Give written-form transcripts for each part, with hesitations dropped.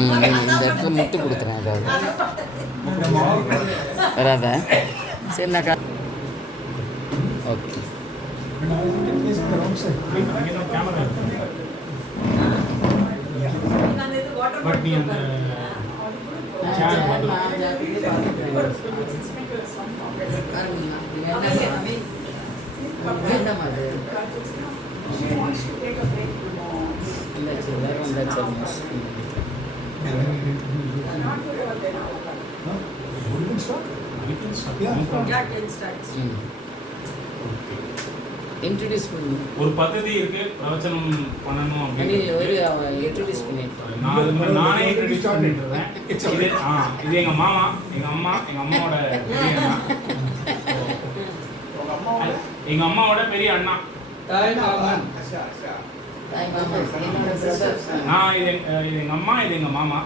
இந்த இடத்துல முட்டு கொடுத்துறேன் ஏதாவது வராத. சரி நான் ஓகே. இன்ட்ரோடியூஸ் பண்ணி ஒரு பദ്ധதி இருக்கு, பிரவச்சனம் பண்ணணும் அப்படின்னு ஒரு இன்ட்ரோடியூஸ் பண்ணிட்டு நானே இன்ட்ரோடியூஸ் பண்ணிட்டுறேன். இது எங்க மாமா, எங்க அம்மா, எங்க அம்மாவோட பெரிய அண்ணா, எங்க அம்மாவோட பெரிய அண்ணா. நான் இது எங்க அம்மா, இது எங்க மாமா.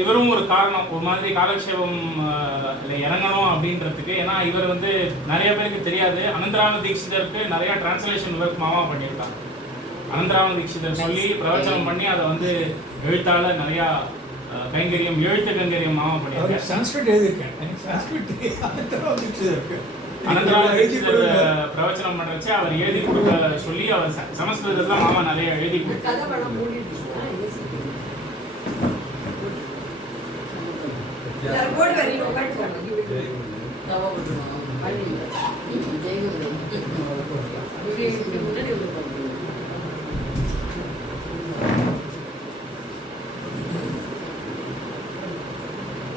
இவரும் ஒரு காரணம், ஒரு மாதிரி காலக்ஷேபம் இறங்கணும் அப்படின்றதுக்கு. ஏன்னா இவர் வந்து நிறைய பேருக்கு தெரியாது, அனந்தராம தீட்சிதருக்கு நிறைய டிரான்ஸ்லேஷன் ஒர்க் மாமா பண்ணியிருக்காங்க. அனந்தராம தீட்சிதர் சொல்லி பிரவச்சனம் பண்ணி அதை வந்து எழுத்தால நிறையா கைங்கரியம், எழுத்து கைங்கரியம் மாமா பண்ணியிருக்காங்க. சன்ஸ்கிரிட் எழுதியிருக்கேன். அனந்தராம தீட்சிதர் பிரவச்சனம் பண்ணுறச்சு அவர் எழுதி கொடுக்க சொல்லி அவர் சமஸ்கிருதத்தில் மாமா நிறைய எழுதி கொடுத்தார்.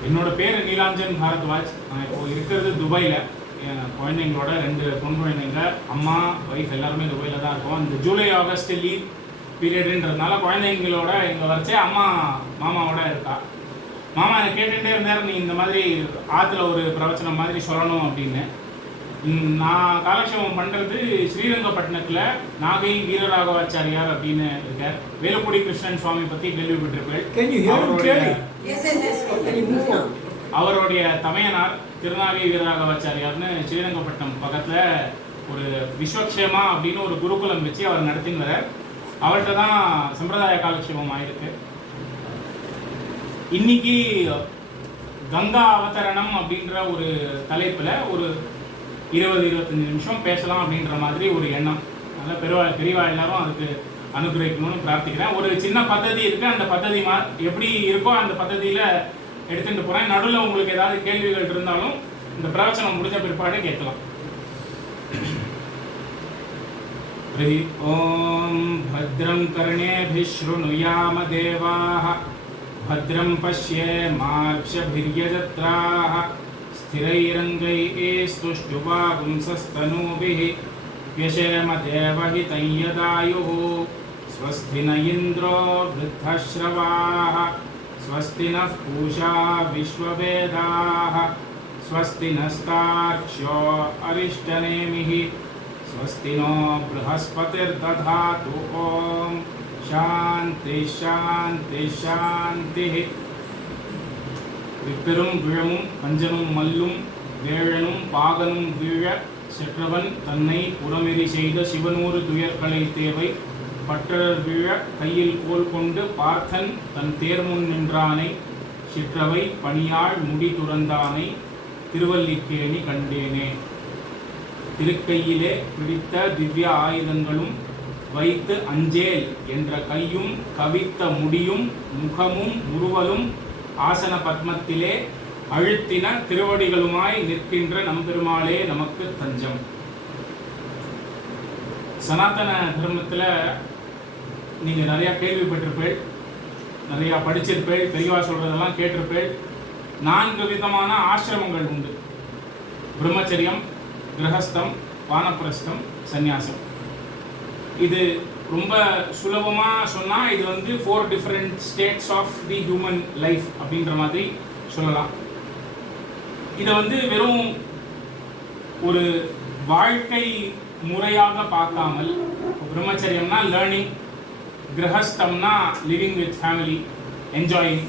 என்னோட பேர் நீலாஞ்சன் பாரத்வாஜ். நான் இப்போ இருக்கிறது துபாயில். என் குழந்தைங்களோட 2 பொன் குழந்தைங்க, அம்மா, ஒய்ஃப் எல்லாருமே துபாயில் தான் இருக்கோம். இந்த ஜூலை ஆகஸ்ட் லீவ் பீரியடுன்றதுனால குழந்தைங்களோட இங்கே வரைச்சே அம்மா மாமாவோட இருக்கா. மாமா என்னை கேட்டுகிட்டே இருந்தார், நீ இந்த மாதிரி ஆற்றுல ஒரு பிரவச்சனம் மாதிரி சொல்லணும் அப்படின்னு. நான் காலக்ஷேபம் பண்ணுறது ஸ்ரீரங்கப்பட்டினத்தில் நாகை வீரராகவாச்சாரியார் அப்படின்னு இருக்கார். வேலுக்குடி கிருஷ்ணன் சுவாமி பற்றி கேள்விப்பட்டிருப்பேன். அவருடைய தமையனார் திருநாகை வீரராகவாச்சாரியார்னு ஸ்ரீரங்கப்பட்டினம் பக்கத்தில் ஒரு விஸ்வக்ஷேமா அப்படின்னு ஒரு குருகுலம் வச்சு அவர் நடத்தின்னு வரார். அவர்கிட்ட தான் சம்பிரதாய காலக்ஷேபம் ஆயிருக்கு. இன்னைக்கு கங்கா அவதரணம் அப்படின்ற ஒரு தலைப்பில் ஒரு 20-25 நிமிஷம் பேசலாம் அப்படின்ற மாதிரி ஒரு எண்ணம். அதனால் பெரியவா எல்லாரும் அதுக்கு அனுகிரகிக்கணும்னு பிரார்த்திக்கிறேன். ஒரு சின்ன பദ്ധதி இருக்குது, அந்த பദ്ധதி எப்படி இருக்கோ அந்த பദ്ധதியில் எடுத்துகிட்டு போகிறேன். நடுவில் உங்களுக்கு ஏதாவது கேள்விகள் இருந்தாலும் இந்த பிரவச்சனம் முடிஞ்ச பிற்பாடு கேட்கலாம். ஓம் பத்ரம் கர்ணேபிः ஸ்ருணுயாம தேவாः भद्रं पश्येमाक्षभिर्यजत्राः स्थिरैरङ्गैस्तुष्टुवागुंसस्तनूभिः व्यशेम देवहितं यदायुः स्वस्ति न इन्द्रो वृद्धश्रवाः स्वस्ति नः पूषा विश्ववेदाः स्वस्ति नस्तार्क्ष्यो अरिष्टनेमिः स्वस्ति नो बृहस्पतिर्दधातु. ॐ शांति शांति शांति. விப்பெரும் விழமும் கஞ்சனும் மல்லும் வேழனும் பாகனும் வீழ செற்றவன் தன்னை புறமெறி செய்த சிவனூறு துயர்களை தேவை பற்றர் வீழ கையில் கோல் கொண்டு பார்த்தன் தன் தேர்முன் நின்றானை சிற்றவை பணியாள் முடி துறந்தானை திருவல்லிக்கேணி கண்டேனே. திருக்கையிலே பிடித்த திவ்ய ஆயுதங்களும் வைத்து அஞ்சேல் என்ற கையும் கவித்த முடியும் முகமும் உருவலும் ஆசன பத்மத்திலே அழுத்தின திருவடிகளுமாய் நிற்கின்ற நம்பெருமாளே நமக்கு தஞ்சம். சனாதன தர்மத்தில் நீங்கள் நிறையா கேள்விப்பட்டிருப்பேள், நிறையா படிச்சிருப்பேள், பெரியவா சொல்கிறதெல்லாம் கேட்டிருப்பேள். 4 விதமான ஆசிரமங்கள் உண்டு: பிரம்மச்சரியம், கிரகஸ்தம், வானப்பிரஸ்தம், சந்நியாசம். இது ரொம்ப சுலபமாக சொன்னால் இது வந்து 4 different states of the human life அப்படின்ற மாதிரி சொல்லலாம். இதை வந்து வெறும் ஒரு வாழ்க்கை முறையாக பார்க்காமல், பிரம்மச்சரியம்னா லேர்னிங், கிரகஸ்தம்னா living with family, enjoying.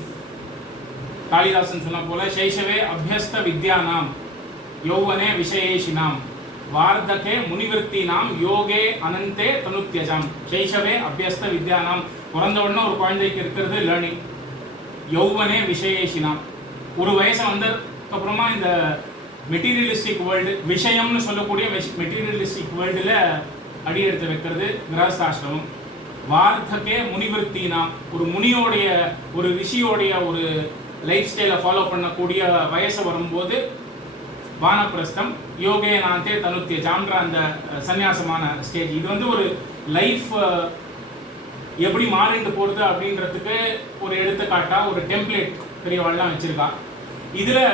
Kalidasan சொன்ன போல சைஷவே அபியஸ்த வித்யானாம் யௌவனே விஷயேஷினாம் வார்த்தகே முனிவிருத்தினாம் யோகே அனந்தே தனுத்யஜாம். சைஷவே அபியஸ்த வித்யானாம், பிறந்த உடனே ஒரு குழந்தைக்கு இருக்கிறது லேர்னிங். யௌவனே விஷயேஷினாம். ஒரு வயசு வந்ததுக்கப்புறமா இந்த மெட்டீரியலிஸ்டிக் வேர்ல்டு, விஷயம்னு சொல்லக்கூடிய மெட்டீரியலிஸ்டிக் வேர்ல்டில் அடி எடுத்து வைக்கிறது கிரகஸ்தாசிரமம். வார்த்தகே முனிவர்த்தினா, ஒரு முனியோடைய ஒரு ரிஷியோடைய ஒரு லைஃப் ஸ்டைலை ஃபாலோ பண்ணக்கூடிய வயசு வரும்போது வானப்பிரஸ்தம். யோகே நாந்தே தனுத்திய ஜான்ற அந்த சந்நியாசமான ஸ்டேஜ். இது வந்து ஒரு லைஃப் எப்படி மாறிட்டு போகிறது அப்படின்றதுக்கு ஒரு எடுத்துக்காட்டா ஒரு டெம்ப்ளேட் பெரியவாள்லாம் வச்சிருக்கா. இதில்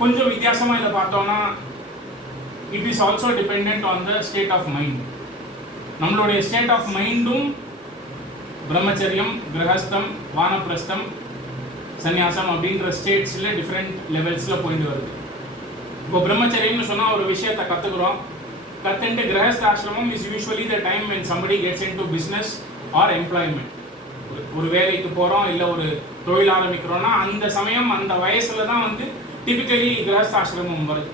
கொஞ்சம் வித்தியாசமாக இதை பார்த்தோம்னா it is also depend on the state of mind. நம்மளுடைய ஸ்டேட் ஆஃப் மைண்டும் பிரம்மச்சரியம், கிரகஸ்தம், வானப்பிரஸ்தம், சந்நியாசம் அப்படின்ற ஸ்டேட்ஸில் டிஃப்ரெண்ட் லெவல்ஸில் போயிட்டு வருது. இப்போ பிரம்மச்சரியம்னு சொன்னால் ஒரு விஷயத்தை கற்றுக்குறோம். கற்றுட்டு கிரகஸ்தாசிரமம் is usually the time when somebody gets into business or employment. ஒரு வேலைக்கு போகிறோம், இல்லை ஒரு தொழில் ஆரம்பிக்கிறோன்னா அந்த சமயம் அந்த வயசில் தான் வந்து டிபிக்கலி கிரகஸ்தாசிரமம் வருது.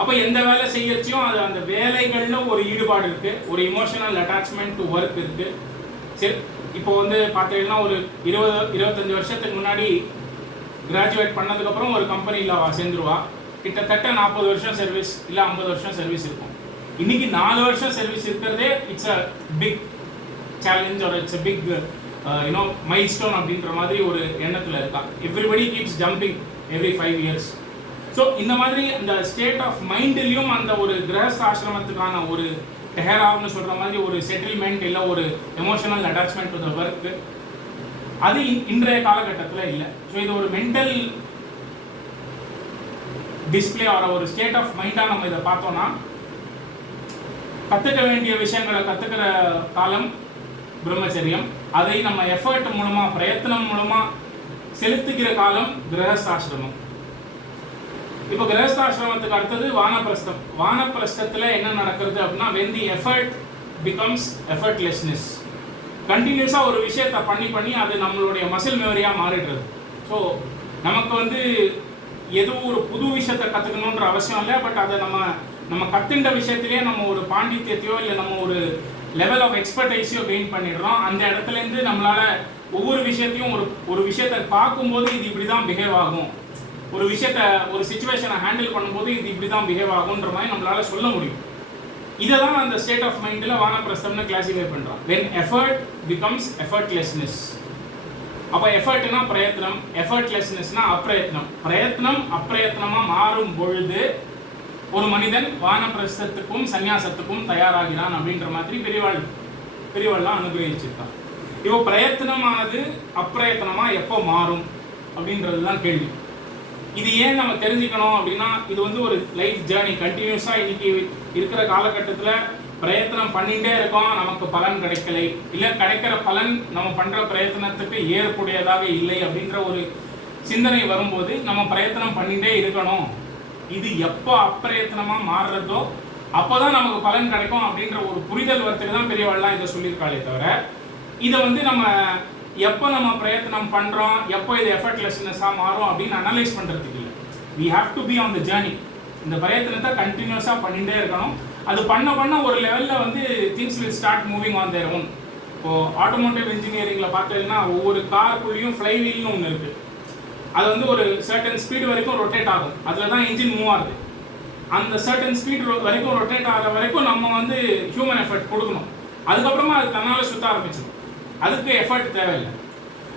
அப்போ எந்த வேலை செய்யறச்சியும் அது அந்த வேலைகளில் ஒரு ஈடுபாடு இருக்குது, ஒரு இமோஷனல் அட்டாச்மெண்ட் டு ஒர்க் இருக்குது. சரி, இப்போ வந்து பார்த்தீங்கன்னா ஒரு 20-25 வருஷத்துக்கு முன்னாடி கிராஜுவேட் பண்ணதுக்கப்புறம் ஒரு கம்பெனியில் சேர்ந்துருவா. கிட்டத்தட்ட 40 வருஷம் சர்வீஸ் இல்லை 50 வருஷம் சர்வீஸ் இருக்கும். இன்னைக்கு 4 வருஷம் சர்வீஸ் இருக்கிறதே it's a big challenge or it's a big milestone அப்படின்ற மாதிரி ஒரு எண்ணத்தில் இருக்கா. Everybody keeps jumping every 5 years. So இந்த மாதிரி அந்த ஸ்டேட் ஆஃப் மைண்ட்லேயும் அந்த ஒரு கிரகஸ்தாசிரமத்துக்கான ஒரு டெஹராவ்னு சொல்கிற மாதிரி ஒரு செட்டில்மெண்ட் இல்லை ஒரு emotional attachment to the work அது இன்றைய காலகட்டத்தில் இல்லை. ஸோ இது ஒரு மென்டல் டிஸ்பிளே ஆகிற ஒரு ஸ்டேட் ஆஃப் மைண்டாக நம்ம இதை பார்த்தோன்னா கற்றுக்க வேண்டிய விஷயங்களை கற்றுக்கிற காலம் பிரம்மச்சரியம். அதை நம்ம எஃபர்ட் மூலமாக பிரயத்தனம் மூலமாக செலுத்துகிற காலம் கிரகஸ்தாசிரமம். இப்போ கிரகஸ்தாசிரமத்துக்கு அடுத்தது வானப்பிரஸ்தம். வானப்பிரஸ்தத்தில் என்ன நடக்கிறது அப்படின்னா when the effort becomes effortlessness. கண்டினியூஸாக ஒரு விஷயத்தை பண்ணி அது நம்மளுடைய மசில் மெமரியாக மாறிடுறது. ஸோ நமக்கு வந்து எதுவும் ஒரு புது விஷயத்தை கற்றுக்கணுன்ற அவசியம் இல்லை. பட் அதை நம்ம கற்றுண்ட விஷயத்திலேயே நம்ம ஒரு பாண்டித்யத்தையோ இல்லை நம்ம ஒரு லெவல் ஆஃப் எக்ஸ்பர்டைஸையோ கெயின் பண்ணிடுறோம். அந்த இடத்துலேருந்து நம்மளால் ஒவ்வொரு விஷயத்தையும் ஒரு விஷயத்தை பார்க்கும்போது இது இப்படி தான் பிஹேவ் ஆகும், ஒரு விஷயத்தை ஒரு சிச்சுவேஷனை ஹேண்டில் பண்ணும்போது இது இப்படி தான் பிஹேவ் ஆகுன்ற மாதிரி நம்மளால் சொல்ல முடியும். இதை தான் அந்த ஸ்டேட் ஆஃப் மைண்டில் வானப்பிரஸ்தம்னு கிளாசிஃபை பண்ணுறான். when effort becomes effortlessness. அப்போ எஃபர்ட்னா பிரயத்னம், எஃபர்ட்லெஸ்னஸ்னா அப்பிரயத்னம். பிரயத்னம் அப்பிரயத்னமாக மாறும் பொழுது ஒரு மனிதன் வானப்பிரஸ்தத்துக்கும் சந்நியாசத்துக்கும் தயாராகிறான் அப்படின்ற மாதிரி பெரியவாள்லாம் அனுகிரகிச்சிருக்கான். இப்போ பிரயத்னமானது அப்பிரயத்னமாக எப்போ மாறும் அப்படின்றது தான் கேள்வி. இது ஏன் நம்ம தெரிஞ்சுக்கணும் அப்படின்னா இது வந்து ஒரு லைஃப் ஜேர்னி. கண்டினியூஸாக இன்னைக்கு இருக்கிற காலகட்டத்தில் பிரயத்தனம் பண்ணிகிட்டே இருக்கோம், நமக்கு பலன் கிடைக்கலை, இல்லை கிடைக்கிற பலன் நம்ம பண்ணுற பிரயத்தனத்துக்கு ஏற்புடையதாக இல்லை அப்படின்ற ஒரு சிந்தனை வரும்போது நம்ம பிரயத்தனம் பண்ணிகிட்டே இருக்கணும். இது எப்போ அப்பிரயத்தனமாக மாறுறதோ அப்போ தான் நமக்கு பலன் கிடைக்கும் அப்படின்ற ஒரு புரிதல் வரத்துக்கு தான் பெரியவாள்லாம் இதை சொல்லியிருக்காளே தவிர இதை வந்து நம்ம எப்போ நம்ம பிரயத்தனம் பண்ணுறோம், எப்போ இது எஃபர்ட்லெஸ்னஸாக மாறும் அப்படின்னு அனலைஸ் பண்ணுறதுக்கு இல்லை. We have to be on the journey. இந்த பிரயத்தனத்தை கண்டினியூஸாக பண்ணிகிட்டே இருக்கணும். அது பண்ண ஒரு லெவலில் வந்து things will start moving on their own. இப்போது ஆட்டோமோட்டிவ் இன்ஜினியரிங்கில் பார்த்தீங்கன்னா ஒவ்வொரு காருக்குள்ளேயும் ஃப்ளைவீல்னு ஒன்று இருக்குது. அது வந்து ஒரு சர்டன் ஸ்பீடு வரைக்கும் ரொட்டேட் ஆகும், அதில் தான் இன்ஜின் மூவ் ஆகுது. அந்த சர்டன் ஸ்பீட் வரைக்கும் ரொட்டேட் ஆகிற வரைக்கும் நம்ம வந்து ஹியூமன் எஃபர்ட் கொடுக்கணும். அதுக்கப்புறமா அது தன்னால் சுற்ற ஆரம்பிச்சிடும், அதுக்கு எஃபர்ட் தேவையில்லை.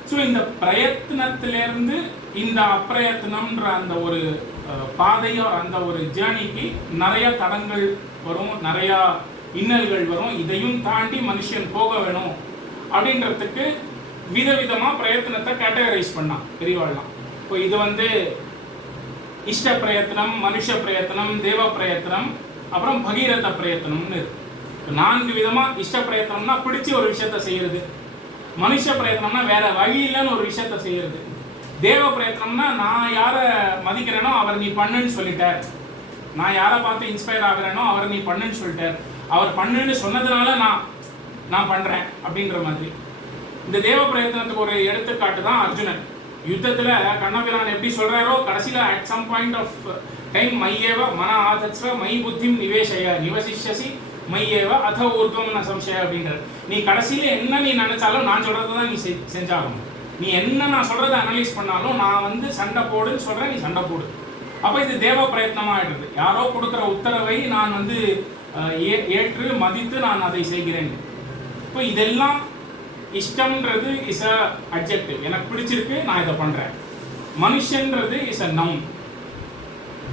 ஸோ இந்த பிரயத்னத்திலேருந்து இந்த அப்பிரயத்னம்ன்ற அந்த ஒரு பாதையோ அந்த ஒரு ஜேர்னிக்கு நிறைய தடங்கள் வரும், நிறையா இன்னல்கள் வரும். இதையும் தாண்டி மனுஷன் போக வேணும் அப்படின்றதுக்கு விதவிதமாக பிரயத்னத்தை கேட்டகரைஸ் பண்ணான் பெரியவாள்லாம். இப்போ இது வந்து இஷ்ட பிரயத்னம், மனுஷ பிரயத்னம், தேவ பிரயத்னம், அப்புறம் பகீரத பிரயத்னம்னு இருக்கு. 4 விதமாக இஷ்ட பிரயத்னம்னா பிடிச்சி ஒரு விஷயத்த செய்யறது, மனுஷ பிரயத்னம்னா வேற வழி இல்லைன்னு ஒரு விஷயத்த செய்யறது, தேவ பிரயத்னம்னா நான் யாரை மதிக்கிறேனோ அவர் நீ பண்ணுன்னு சொல்லிட்டார், நான் யாரை பார்த்து இன்ஸ்பயர் ஆகிறேனோ அவர் நீ பண்ணுன்னு சொல்லிட்டார், அவர் பண்ணுன்னு சொன்னதுனால நான் பண்ணுறேன் அப்படின்ற மாதிரி. இந்த தேவ பிரயத்னத்துக்கு ஒரு எடுத்துக்காட்டு தான் அர்ஜுனன். யுத்தத்தில் கண்ணபிரான் எப்படி சொல்கிறாரோ கடைசியில் at some point of time மையேவ மன ஆதத்ஸ்வ மை புத்திம் நிவேஷய நிவசிஷ்யசி மையேவ அத ஊர்துவம் ந சம்சய அப்படின்றார். நீ கடைசியில் என்ன நீ நினைச்சாலும் நான் சொல்கிறது தான் நீ செஞ்சாகணும். நீ என்ன நான் சொல்றதை அனலைஸ் பண்ணாலும் நான் வந்து சண்டை போடுன்னு சொல்றேன், நீ சண்டை போடு. அப்போ இது தேவ பிரயத்னமாக ஆயிடுது. யாரோ கொடுக்குற உத்தரவை நான் வந்து ஏற்று மதித்து நான் அதை செய்கிறேன். இப்போ இதெல்லாம் இஷ்டம்ன்றது இஸ் அ அட்ஜெக்டிவ், எனக்கு பிடிச்சிருக்கு நான் இதை பண்றேன். மனுஷன்றது இஸ் அ நவுன்,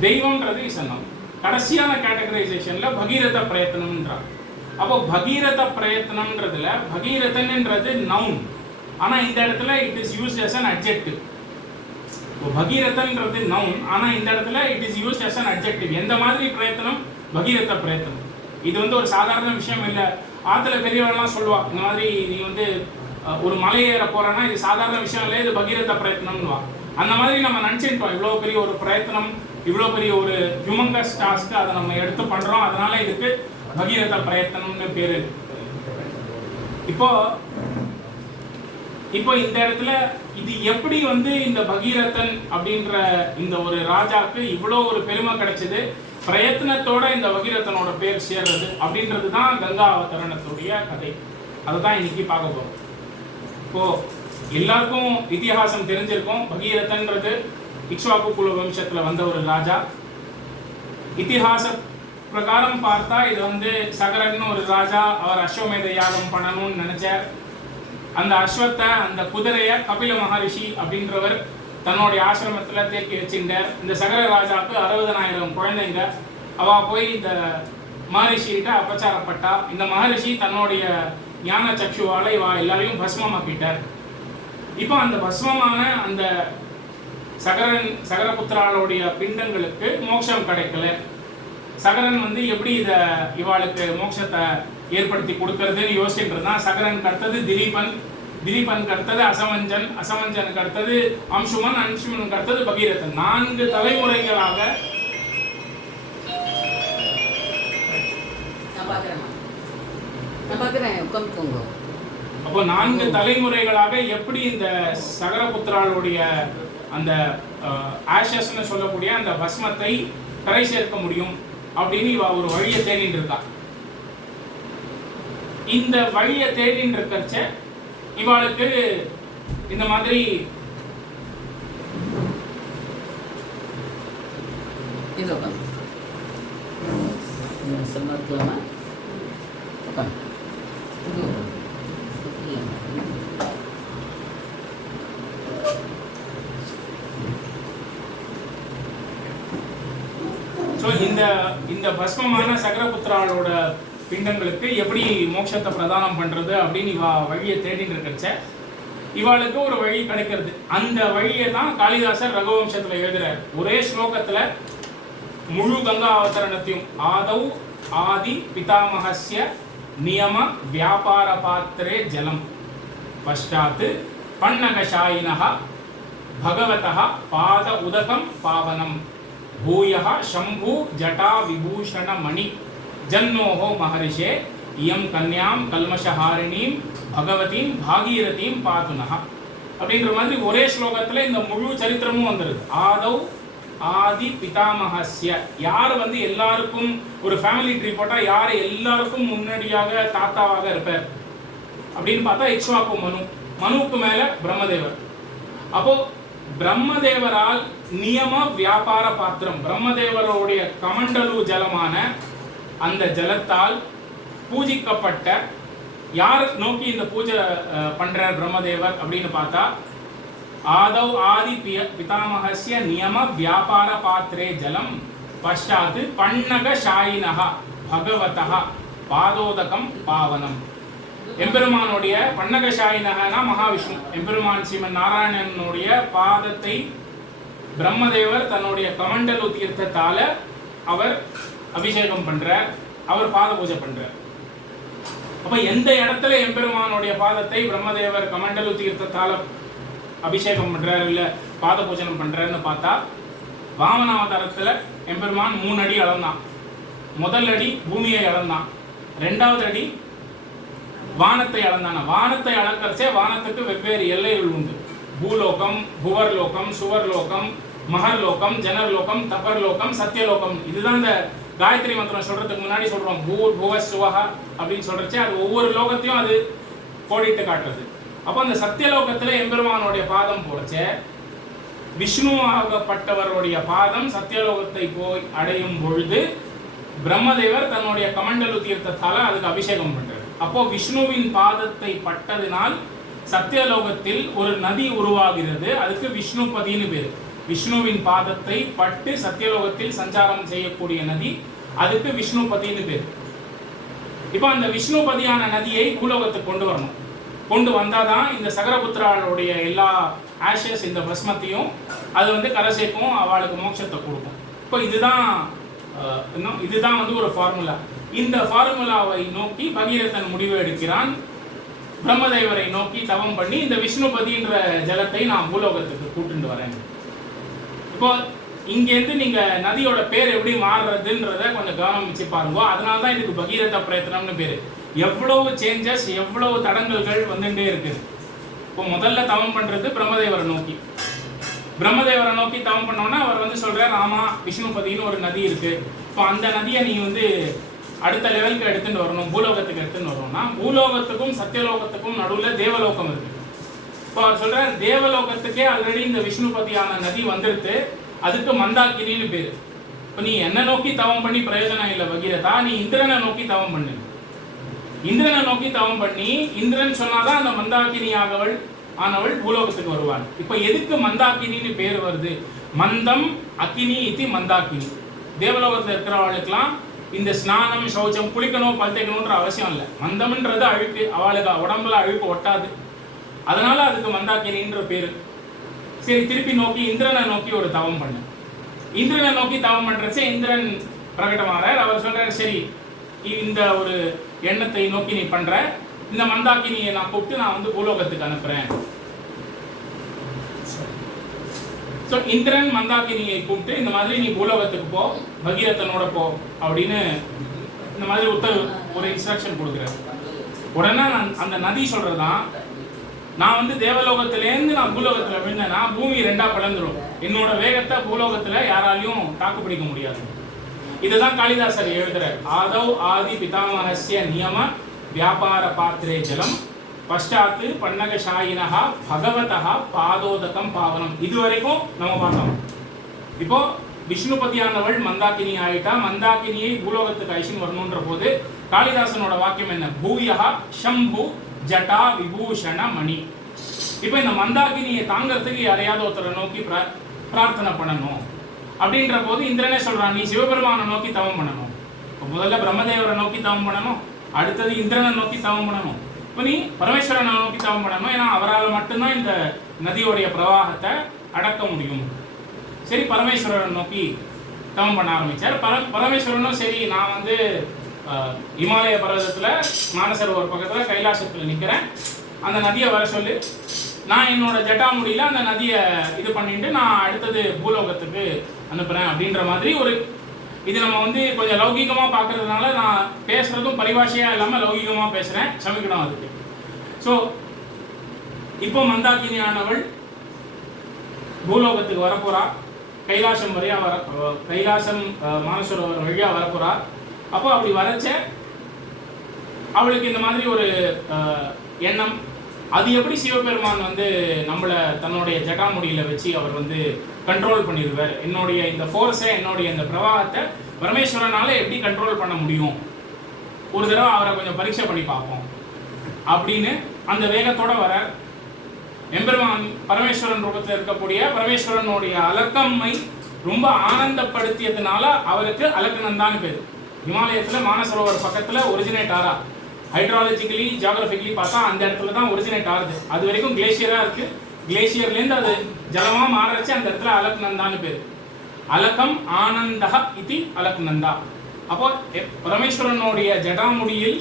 தெய்வம்ன்றது இஸ் அ நவுன். கடைசியான கேட்டகரைசேஷன்ல பகீரத பிரயத்தனம்ன்றார். அப்போ பகீரத பிரயத்தனம்ன்றதுல பகீரதன்ன்றது நவுன், ஆனா இந்த இடத்துல it is used as an adjective. இப்போ பகீரதன்றது நவுன், ஆனா இந்த இடத்துல it is used as an adjective. எந்த மாதிரி பிரயத்தனம்? பகீரத பிரயத்தனம். இது வந்து ஒரு சாதாரண விஷயம் இல்லை. ஆத்துல பெரியவர்கள்லாம் சொல்லுவா, இந்த மாதிரி நீ வந்து ஒரு மலை ஏற போறேன்னா இது சாதாரண விஷயம் இல்லை, இது பகீரத பிரயத்தனம்னுவா. அந்த மாதிரி நம்ம நினைச்சிட்டோம், இவ்வளோ பெரிய ஒரு பிரயத்தனம், இவ்வளோ பெரிய ஒரு ஹியூமங்கஸ் டாஸ்க் அதை நம்ம எடுத்து பண்றோம், அதனால இதுக்கு பகீரத பிரயத்தனம்னு பேரு. இப்போ இந்த இடத்துல இது எப்படி வந்து இந்த பகீரதன் அப்படின்ற இந்த ஒரு ராஜாக்கு இவ்வளோ ஒரு பெருமை கிடைச்சது, பிரயத்னத்தோட இந்த பகீரதனோட பேர் சேர்றது அப்படின்றது தான் கங்கா அவதரணத்துடைய கதை. அதை தான் இன்னைக்கு பார்க்க போறோம். இப்போ எல்லாருக்கும் இதிகாசம் தெரிஞ்சிருக்கும். பகீரதன்றது இக்ஷ்வாகு குல வம்சத்துல வந்த ஒரு ராஜா. இதிகாச பிரகாரம் பார்த்தா இது வந்து சகரன் ஒரு ராஜா, அவர் அஸ்வமேத யாகம் பண்ணணும்னு நினைச்சார். அந்த அஸ்வத்தை, அந்த குதிரையை கபில மகரிஷி அப்படின்றவர் தன்னுடைய ஆசிரமத்துல தேக்கி வச்சிருந்தார். இந்த சகர ராஜாவுக்கு 60,000 குழந்தைங்க. அவ போய் இந்த மகரிஷிகிட்ட அபச்சாரப்பட்டா. இந்த மகரிஷி தன்னுடைய ஞான சக்ஷுவால இவ எல்லாரையும் பஸ்மமாக்கிட்டார். இப்போ அந்த பஸ்மமான அந்த சகரபுத்திராளுடைய பிண்டங்களுக்கு மோட்சம் கிடைக்கல. சகரன் வந்து எப்படி இவாளுக்கு மோட்சத்தை ஏற்படுத்தி கொடுக்கறதுன்னு யோசிச்சுட்டு இருந்தான். சகரனுக்கு அடுத்தது திலீபன், திலீபனுக்கு அடுத்தது அசமஞ்சன், அசமஞ்சனுக்கு அடுத்தது அம்சுமன், அம்சுமனுக்கு அடுத்தது பகீரதன். 4 தலைமுறைகளாக அப்போ 4 தலைமுறைகளாக எப்படி இந்த சகரபுத்திராளுடைய அந்த ஆஷஸ்ன்னு சொல்லக்கூடிய அந்த பஸ்மத்தை கரை சேர்க்க முடியும் அப்படின்னு இவ ஒரு வழியை தேடிட்டு இருக்கா. இந்த வழியை தேடின்னு இருக்கச்ச இவாளுக்கு இந்த மாதிரி இந்த பஸ்மமான சகரபுத்திராளோட பிண்டங்களுக்கு எப்படி மோட்சத்தை பிரதானம் பண்றது அப்படின்னு இவா வழியை தேடிட்டு இருக்கச்ச இவாளுக்கு ஒரு வழி கிடைக்கிறது. அந்த வழியை தான் காளிதாசர் ரகுவம்சத்துல எழுதுறார். ஒரே ஸ்லோகத்துல முழு கங்கா அவதரணத்தையும் ஆதௌ ஆதி பிதாமகஸ்ய நியம வியாபார பாத்திரே ஜலம் பஷ்டாத் பன்னகசாயினஹ பகவதஹ பாத உதகம் பாவனம் பூயஹ சம்பு ஜட்டா விபூஷண மணி ஜன்னோஹோ மகரிஷே இயம் கன்யாம் கல்மஷஹாரிணீம் பகவதீம் பாகீரதீம் பாதுனஹ அப்படின்ற மாதிரி ஒரே ஸ்லோகத்துல இந்த முழு சரித்திரமும் வந்துருது. ஆதௌ ஆதி பிதாமகஸ்ய, யார் வந்து எல்லாருக்கும் ஒரு ஃபேமிலி ட்ரீ போட்டா யார் எல்லாருக்கும் முன்னாடியாக தாத்தாவாக இருப்பார் அப்படின்னு பார்த்தா இக்ஷ்வாகு மனு, மனுவுக்கு மேல பிரம்மதேவர். அப்போ பிரம்மதேவரால் நியம வியாபார பாத்திரம், பிரம்மதேவருடைய கமண்டலு ஜலமான அந்த ஜலத்தால் பூஜிக்கப்பட்ட, யார் நோக்கி இந்த பூஜை பண்றார் பிரம்மதேவர் அப்படின்னு பார்த்தா ஆதௌ ஆதி பிதாமகஸ்ய நியம வியாபார பாத்திரே ஜலம் பஷ்டாத் பன்னகசாயினஹ பகவதஹ பாதோதகம் பாவனம். எம்பெருமானுடைய பன்னகசாயினகனா மகாவிஷ்ணு, எம்பெருமான் ஸ்ரீமன் நாராயணனுடைய பாதத்தை பிரம்மதேவர் தன்னுடைய கமண்டலு தீர்த்தத்தால அவர் அபிஷேகம் பண்றார், அவர் பாத பூஜை பண்றார். அப்ப எந்த இடத்துல எம்பெருமானுடைய பாதத்தை பிரம்மதேவர் கமண்டலு தீர்த்தத்தால அபிஷேகம் பண்றாரு இல்ல பாத பூஜனம் பண்றாருன்னு பார்த்தா வாமனாவதாரத்துல எம்பெருமான் 3 அடி அளந்தான். முதல் அடி பூமியை அளந்தான், 2வது அடி வானத்தை அளந்தான. வானத்தை அளக்கறச்சே வானத்துக்கு வெவ்வேறு எல்லைகள் உண்டு. பூலோகம், புவர்லோகம், சுவர்லோகம், மகர்லோகம், ஜனர்லோகம், தபர்லோகம், சத்தியலோகம். இதுதான் இந்த காயத்ரி மந்திரம் சொல்றதுக்கு முன்னாடி சொல்றோம். பூர் புவ சுவஹ அப்படின்னு சொல்றச்சே அது ஒவ்வொரு லோகத்தையும் அது கோடிட்டு காட்டுறது. அப்போ அந்த சத்தியலோகத்துல எம்பெருமானுடைய பாதம் போச்ச விஷ்ணுவாகப்பட்டவருடைய பாதம் சத்தியலோகத்தை போய் அடையும் பொழுது பிரம்மதேவர் தன்னுடைய கமண்டலு தீர்த்தத்தால அதுக்கு அபிஷேகம் பண்றாரு. அப்போ விஷ்ணுவின் பாதத்தை பட்டதினால் சத்தியலோகத்தில் ஒரு நதி உருவாகிறது. அதுக்கு விஷ்ணுபதினு பேரு. விஷ்ணுவின் பாதத்தை பட்டு சத்தியலோகத்தில் சஞ்சாரம் செய்யக்கூடிய நதி, அதுக்கு விஷ்ணுபதினு பேரு. இப்போ அந்த விஷ்ணுபதியான நதியை பூலோகத்துக்கு கொண்டு வரணும். கொண்டு வந்தாதான் இந்த சகரபுத்திராளுடைய எல்லா ஆஷஸ் இந்த பஸ்மத்தையும் அது வந்து கரை சேர்க்கும், அவளுக்கு மோட்சத்தை கொடுக்கும். இப்போ இதுதான் வந்து ஒரு ஃபார்முலா. இந்த ஃபார்முலாவை நோக்கி பகீரதன் முடிவு எடுக்கிறான். பிரம்மதேவரை நோக்கி தவம் பண்ணி இந்த விஷ்ணுபதின்ற ஜலத்தை நான் பூலோகத்துக்கு கூட்டிட்டு வரேன். இப்போ இங்கேருந்து நீங்க நதியோட பேர் எப்படி மாறுறதுன்றத கொஞ்சம் கவனம் வச்சு பாருங்க. அதனால தான் இதுக்கு பகீரத பிரயத்தனம்னு பேரு. எவ்வளவு சேஞ்சஸ், எவ்வளவு தடங்கல்கள் வந்துட்டே இருக்குது. இப்போ முதல்ல தவம் பண்றது பிரம்மதேவரை நோக்கி. பிரம்மதேவரை நோக்கி தவம் பண்ணோன்னா அவர் வந்து சொல்றார், ஆமா விஷ்ணுபதினு ஒரு நதி இருக்கு, இப்போ அந்த நதியை நீ வந்து அடுத்த லெவலுக்கு எடுத்துட்டு வரணும், பூலோகத்துக்கு எடுத்துட்டு வரணும்னா பூலோகத்துக்கும் சத்தியலோகத்துக்கும் நடுவில் தேவலோகம் இருக்கு. இப்போ அவர் சொல்றார், தேவலோகத்துக்கே ஆல்ரெடி இந்த விஷ்ணுபதியான நதி வந்துடுது, அதுக்கு மந்தாக்கினின்னு பேரு. இப்போ நீ என்ன நோக்கி தவம் பண்ணி பிரயோஜனம் இல்லை பகீரதா, நீ இந்திரனை நோக்கி தவம் பண்ணு. இந்திரனை நோக்கி தவம் பண்ணி இந்திரன் சொன்னாதான் அந்த மந்தாக்கினி ஆனவள் பூலோகத்துக்கு வருவாள். இப்போ எதுக்கு மந்தாக்கினின்னு பேர் வருது? மந்தம் அக்கினி இது மந்தாக்கினி. தேவலோகத்தில் இருக்கிறவளுக்கெல்லாம் இந்த ஸ்நானம் சௌச்சம் குளிக்கணும் பல் தேய்க்கணுன்ற அவசியம் இல்லை. மந்தம்ன்றது அழுக்கு, அவளுக்கு உடம்புல அழுக்கு ஒட்டாது, அதனால அதுக்கு மந்தாக்கினின்ற பேரு. சரி, திருப்பி நோக்கி இந்திரனை நோக்கி ஒரு தவம் பண்ணு. இந்திரனை நோக்கி தவம் பண்றச்சே இந்திரன் பிரகடமாறார். அவர் சொல்றாரு, சரி இந்த ஒரு எண்ணத்தை நோக்கி நீ பண்ற, இந்த மந்தாக்கினியை நான் கூப்பிட்டு நான் வந்து பூலோகத்துக்கு அனுப்புறேன். ஸோ இந்திரன் மந்தாக்கினியை கூப்பிட்டு இந்த மாதிரி நீ பூலோகத்துக்கு போ, பகீரதனோட போ அப்படின்னு இந்த மாதிரி ஒரு இன்ஸ்ட்ரக்ஷன் கொடுக்குறாரு. உடனே அந்த நதி சொல்றதுதான், நான் வந்து தேவலோகத்திலேருந்து நான் பூலோகத்தில் விழுந்தேன்னா பூமி ரெண்டா பிளந்துடும், என்னோட வேகத்தை பூலோகத்தில் யாராலையும் தாக்கு பிடிக்க முடியாது. இதுதான் காளிதாசர் எழுதுறார். ஆதவ் ஆதி பிதாமகஸ்ய நியம வியாபார பாத்திரே ஜலம் பஷ்டாத்து பன்னகசாயினஹா பகவதஹா பாதோதகம் பாவனம். இதுவரைக்கும் நம்ம பார்த்தோம். இப்போ விஷ்ணுபதியானவள் மந்தாக்கினி ஆயிட்டா, மந்தாக்கினியை பூலோகத்துக்கு ஐஷன் வரணுன்ற போது காளிதாசனோட வாக்கியம் என்ன? பூயஹா ஷம்பு ஜட்டா விபூஷண மணி. இப்போ இந்த மந்தாக்கினியை தாங்கிறதுக்கு யாரையாவது ஒருத்தரை நோக்கி பிரார்த்தனை பண்ணணும் அப்படின்ற போது இந்திரனே சொல்றான், நீ சிவபெருமானை நோக்கி தவம் பண்ணணும். இப்போ முதல்ல பிரம்மதேவரை நோக்கி தவம் பண்ணணும், அடுத்தது இந்திரனை நோக்கி தவம் பண்ணணும், இப்போ நீ பரமேஸ்வரனை நோக்கி தவம் பண்ணணும். ஏன்னா அவரால் மட்டும்தான் இந்த நதியோடைய பிரவாகத்தை அடக்க முடியும். சரி, பரமேஸ்வரனை நோக்கி தவம் பண்ண ஆரம்பிச்சார். பரமேஸ்வரனும் சரி, நான் வந்து இமாலய பர்வதத்தில் மானசரோவர் பக்கத்தில் கைலாசத்தில் நிற்கிறேன், அந்த நதியை வர சொல்லு, நான் என்னோட ஜட்டாமுடியில் அந்த நதியை இது பண்ணிட்டு நான் அடுத்தது பூலோகத்துக்கு அனுப்புகிறேன் அப்படின்ற மாதிரி ஒரு இது நம்ம வந்து கொஞ்சம் லௌகிகமாக பார்க்கறதுனால நான் பேசுகிறதும் பரிபாஷையாக இல்லாமல் லௌகிகமாக பேசுகிறேன், சமைக்கணும் அதுக்கு. ஸோ இப்போ மந்தாக்கினியானவள் பூலோகத்துக்கு வரப்போறா, கைலாசம் கைலாசம் மானசரோவர் வழியாக வரப்போறா. அப்போ அப்படி வரச்ச அவளுக்கு இந்த மாதிரி ஒரு எண்ணம், அது எப்படி சிவபெருமான் வந்து நம்மளை தன்னுடைய ஜட்டாமுடியில் வச்சு அவர் வந்து கண்ட்ரோல் பண்ணிடுவார், என்னுடைய இந்த ஃபோர்ஸை என்னுடைய இந்த பிரவாகத்தை பரமேஸ்வரனால எப்படி கண்ட்ரோல் பண்ண முடியும், ஒரு தடவை அவரை கொஞ்சம் பரீட்சை பண்ணி பார்ப்போம் அப்படின்னு அந்த வேகத்தோட வர எம்பெருமான் பரமேஸ்வரன் ரூபத்தில் இருக்கக்கூடிய பரமேஸ்வரனுடைய அலக்கம்மை ரொம்ப ஆனந்தப்படுத்தியதுனால அவருக்கு அலக்கநந்தான்னு பேர். ஹிமாலயத்தில் மானசரோவர் பக்கத்தில் ஒரிஜினேட் ஆறா, ஹைட்ராலஜிக்கலி ஜியாகிரபிக்கலி பார்த்தா அந்த இடத்துல தான் ஒரிஜினேட் ஆகுது. அது வரைக்கும் கிளேசியராக இருக்குது, கிளேசியர்லேருந்து அது ஜலமாக மாறச்சு அந்த இடத்துல அலக்நந்தான்னு பேர். அலக்கம் ஆனந்தா இது அலக்நந்தா. அப்போ பரமேஸ்வரனுடைய ஜடாமுடியில்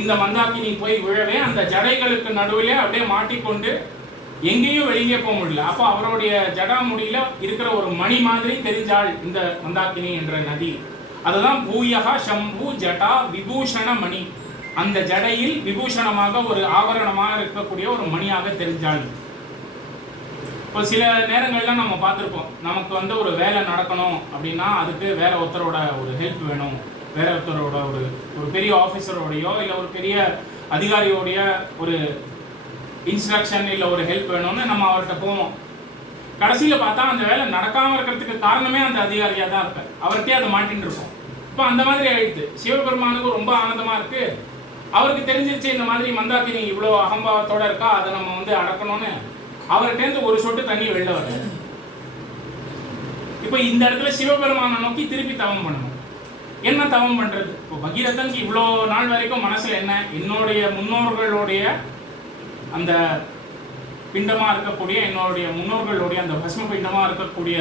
இந்த மந்தாக்கினி போய் விழவே அந்த ஜடைகளுக்கு நடுவில் அப்படியே மாட்டிக்கொண்டு எங்கேயும் வெளியே போக முடியல. அப்போ அவருடைய ஜடாமுடியில் இருக்கிற ஒரு மணி மாதிரி தெரிஞ்சாள் இந்த மந்தாக்கினி என்ற நதி. அதுதான் பூயகா சம்பு ஜடா விபூஷண மணி. அந்த ஜடையில் விபூஷணமாக ஒரு ஆபரணமாக இருக்கக்கூடிய ஒரு மணியாக தெரிஞ்சாள். இப்போ சில நேரங்கள்லாம் நம்ம பார்த்துருப்போம், நமக்கு வந்து ஒரு வேலை நடக்கணும் அப்படின்னா அதுக்கு வேற ஒருத்தரோட ஒரு ஹெல்ப் வேணும், வேற ஒருத்தரோட ஒரு பெரிய ஆஃபீஸரோடையோ இல்லை ஒரு பெரிய அதிகாரியோடைய ஒரு இன்ஸ்ட்ரக்ஷன் இல்லை ஒரு ஹெல்ப் வேணும்னு நம்ம அவர்கிட்ட போவோம். கடைசியில் பார்த்தா அந்த வேலை நடக்காமல் இருக்கிறதுக்கு காரணமே அந்த அதிகாரியாக தான் இருப்பார். அவர்கிட்டயே அதை மாட்டின்னு இருக்கும். இப்போ அந்த மாதிரி ஆயிடுது. சிவபெருமானுக்கு ரொம்ப ஆனந்தமாக இருக்கு. அவருக்கு தெரிஞ்சிருச்சு இந்த மாதிரி மந்தாகினி இவ்வளோ அகம்பாவத்தோட இருக்கா, அதை நம்ம வந்து அடக்கணும்னு அவர்கிட்டேருந்து ஒரு சொட்டு தண்ணி வெளில வருது. இப்போ இந்த இடத்துல சிவபெருமானை நோக்கி திருப்பி தவம் பண்ணணும். என்ன தவம் பண்றது? இப்போ பகீரதனுக்கு இவ்வளோ நாள் வரைக்கும் மனசுல என்ன, என்னுடைய முன்னோர்களுடைய அந்த பிண்டமா இருக்கக்கூடிய, என்னுடைய முன்னோர்களுடைய அந்த பஸ்ம பிண்டமா இருக்கக்கூடிய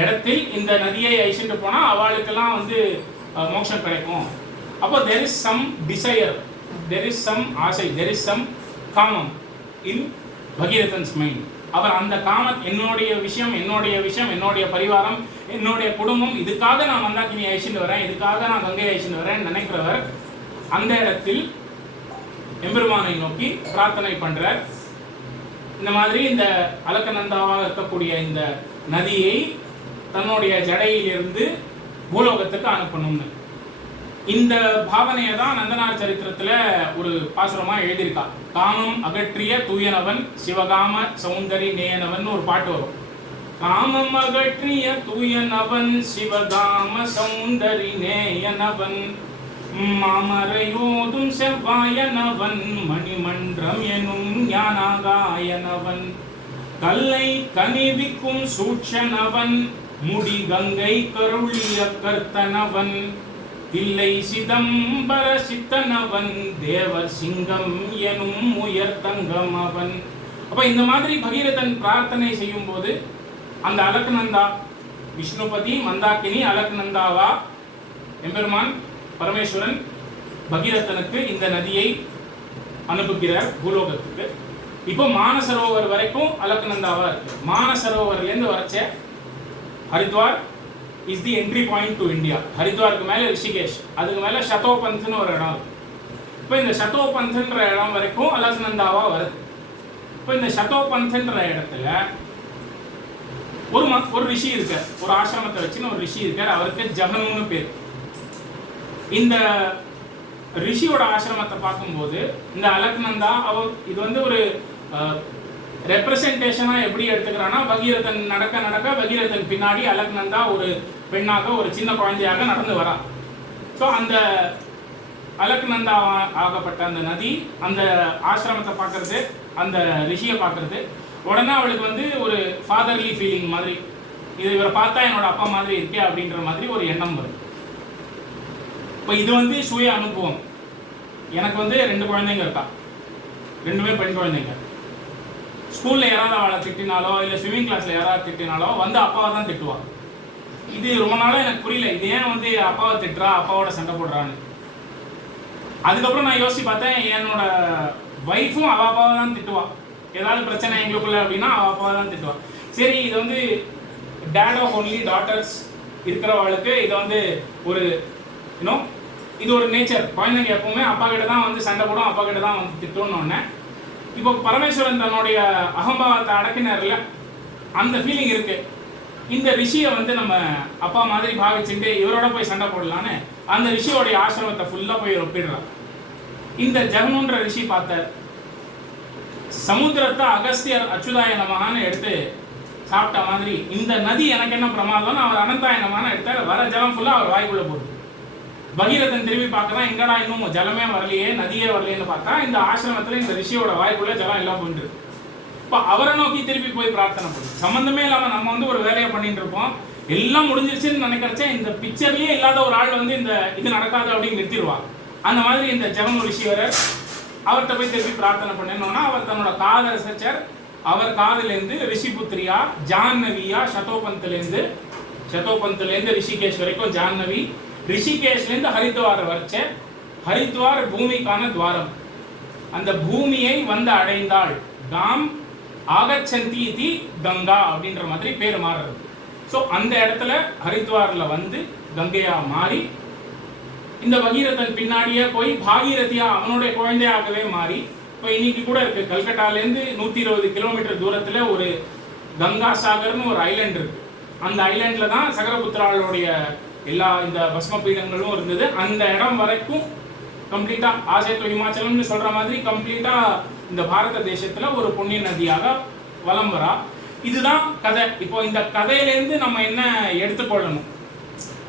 இடத்தில் இந்த நதியை அழிச்சுட்டு போனா அவளுக்கெல்லாம் வந்து மோட்சம் கிடைக்கும். அப்போ there is some desire, there is some ஆசை, there is some காமம் இன் பகீரதன்ஸ் மைண்ட். அவர் அந்த காமம், என்னுடைய விஷயம், என்னுடைய பரிவாரம், என்னுடைய குடும்பம், இதுக்காக நான் மந்தாகினி அழிச்சுட்டு வரேன், இதுக்காக நான் கங்கை அழிச்சுட்டு வரேன் நினைக்கிறவர் அந்த இடத்தில் எம்பெருமானை நோக்கி பிரார்த்தனை பண்றார். இந்த மாதிரி இந்த அலக்கநந்தாவாக இருக்கக்கூடிய இந்த நதியை தன்னுடைய ஜடையிலிருந்து பூலோகத்துக்கு அனுப்பணும்னு. இந்த பாவனையை தான் நந்தனார் சரித்திரத்துல ஒரு பாசுரமா எழுதியிருக்கா. காமம் அகற்றிய தூயனவன் சிவகாம சௌந்தரி நேயனவன் ஒரு பாட்டு வரும். காமம் அகற்றிய தூயனவன் சிவகாம சௌந்தரி நேயனவன் மாமரையோதும் செவ்வாயனவன் மணிமன்றம் எனும் ஞானாகாயனவன் கல்லை கனிவிக்கும் சூட்சனவன் முடி கங்கை கருளிய கர்த்தனவன் தில்லை சிதம்பர சித்தனவன் தேவர் சிங்கம் எனும் உயர்தங்கம் அவன். அப்ப இந்த மாதிரி பகீரதன் பிரார்த்தனை செய்யும் போது அந்த அலக்நந்தா, விஷ்ணுபதி மந்தாகினி அலக்நந்தாவா எம்பெருமான் பரமேஸ்வரன் பகீரதனுக்கு இந்த நதியை அனுப்புகிறார் பூலோகத்துக்கு. இப்போ மானசரோவர் வரைக்கும் அலக்நந்தாவா இருக்கு. மானசரோவர்லேருந்து வரைச்ச Haridwar is the entry point to India. ஹரித்வாருக்கு மேலே ரிஷிகேஷ், அதுக்கு மேலே ஷதோபந்த்னு ஒரு இடம் இருக்கு. இப்போ இந்த ஷதோபந்த்ன்ற இடம் வரைக்கும் அலக்நந்தாவா வருது. இப்போ இந்த ஷதோபந்த்ன்ற இடத்துல ஒரு ரிஷி இருக்கார், ஒரு ஆசிரமத்தை வச்சுன்னு ஒரு ரிஷி இருக்கார். அவருக்கு ஜகனுன்னு பேர். இந்த ரிஷியோட ஆசிரமத்தை பார்க்கும்போது இந்த அலக்நந்தா இது வந்து ஒரு ரெப்ரசன்டேஷனா எப்படி எடுத்துக்கிறான்னா, பகீரதன் நடக்க நடக்க பகீரதன் பின்னாடி அலக்நந்தா ஒரு பெண்ணாக, ஒரு சின்ன குழந்தையாக நடந்து வரா. ஸோ அந்த அலக்நந்தா ஆகப்பட்ட அந்த நதி அந்த ஆசிரமத்தை பார்க்கறது, அந்த ரிஷியை பார்க்கறது, உடனே அவளுக்கு வந்து ஒரு ஃபாதர்லி ஃபீலிங் மாதிரி, இது இவரை பார்த்தா என்னோட அப்பா மாதிரி இருக்கே அப்படின்ற மாதிரி ஒரு எண்ணம் வரும். இப்போ இது வந்து சுய அனுபவம். எனக்கு வந்து 2 குழந்தைங்க இருக்கா, 2மே பெண் குழந்தைங்க. ஸ்கூலில் யாராவது அவளை திட்டினாலோ இல்லை ஸ்விம்மிங் கிளாஸில் யாராவது திட்டினாலோ வந்து அப்பாவை தான் திட்டுவாள். இது ரொம்ப நாளாக எனக்கு புரியல, இது ஏன் வந்து அப்பாவை திட்டுறா, அப்பாவோட சண்டை போடுறான்னு. அதுக்கப்புறம் நான் யோசிச்சு பார்த்தேன், என்னோட ஒய்ஃபும் அவள் அப்பாவை தான் திட்டுவாள். ஏதாவது பிரச்சனை எங்களுக்குள்ள அப்படின்னா அவள் அப்பாவை தான் திட்டுவாள். சரி, இது வந்து டேட் ஆஃப் ஒன்லி டாட்டர்ஸ் இருக்கிறவளுக்கு இது வந்து ஒரு இன்னும் இது ஒரு நேச்சர். குழந்தைங்க எப்பவுமே அப்பா கிட்ட தான் வந்து சண்டை போடும், அப்பா கிட்ட தான் வந்து திட்டணும்னு. இப்போ பரமேஸ்வரன் தன்னுடைய அகம்பாவத்தை அடக்கினார்ல, அந்த ஃபீலிங் இருக்கு. இந்த ரிஷியை வந்து நம்ம அப்பா மாதிரி பாவிச்சுட்டு இவரோட போய் சண்டை போடலான்னு அந்த ரிஷியோடைய ஆசிரமத்தை ஃபுல்லாக போய் ஒப்பிடுறான். இந்த ஜெகனுன்ற ரிஷி பார்த்தார், சமுத்திரத்தை அகஸ்தியர் அச்சுதாய நமகான்னு எடுத்து சாப்பிட்ட மாதிரி இந்த நதி எனக்கு என்ன பிரமாதம்னு அவர் அனந்தாய நமகான்னு எடுத்தார். வர ஜலம் ஃபுல்லாக அவர் வாய்க்குள்ள போகுது. பகீரதன் திரும்பி பார்க்கறான், எங்கடா இன்னும் ஜலமே வரலையே, நதியே வரலையேன்னு பார்த்தா இந்த ஆசிரமத்தில் இந்த ரிஷியோட வாய்க்குள்ள ஜலம் எல்லாம் போயிட்டு. இப்போ அவரை நோக்கி திருப்பி போய் பிரார்த்தனை பண்ணும். சம்மந்தமே இல்லாமல் நம்ம வந்து ஒரு வேலையை பண்ணிட்டு இருப்போம், எல்லாம் முடிஞ்சிருச்சுன்னு நினைக்கிறச்ச இந்த பிக்சர்லேயே இல்லாத ஒரு ஆள் வந்து இந்த இது நடக்காது அப்படின்னு நிறுத்திடுவான். அந்த மாதிரி இந்த ஜெகன் ரிஷி வர அவர்கிட்ட போய் திருப்பி பிரார்த்தனை பண்ணணும்னா அவர் தன்னோட காதை ரசிச்சார். அவர் காதிலேருந்து ரிஷிபுத்திரியா ஜான்னவியா ஷதோபந்த்லேருந்து ரிஷிகேஷ் வரைக்கும் ஜான்னவி, ரிஷிகேஷ்லேருந்து ஹரித்வார் வரைச்ச ஹரித்வார் பூமிக்கான துவாரம். அந்த பூமியை வந்து அடைந்தாள் காம் ஆகச்சந்தி இதி கங்கா அப்படின்ற மாதிரி பேர் மாறுறது. ஸோ அந்த இடத்துல ஹரித்வாரில் வந்து கங்கையா மாறி இந்த பகீரதன் பின்னாடியே போய் பாகீரதியா அவனுடைய குழந்தையாகவே மாறி இப்போ இன்னைக்கு கூட இருக்கு. கல்கட்டாலேருந்து 120 கிலோமீட்டர் தூரத்தில் ஒரு கங்கா சாகர்னு ஒரு ஐலாண்ட் இருக்கு. அந்த ஐலாண்டில் தான் சகரபுத்திராளுடைய எல்லா இந்த பஸ்ம பீடங்களும் இருந்தது. அந்த இடம் வரைக்கும் கம்ப்ளீட்டாக ஆசேத்து ஹிமாச்சலம்னு சொல்கிற மாதிரி கம்ப்ளீட்டாக இந்த பாரத தேசத்துல ஒரு புண்ணிய நதியாக வலம் வரா. இதுதான் கதை. இப்போ இந்த கதையிலேருந்து நம்ம என்ன எடுத்துக்கொள்ளணும்?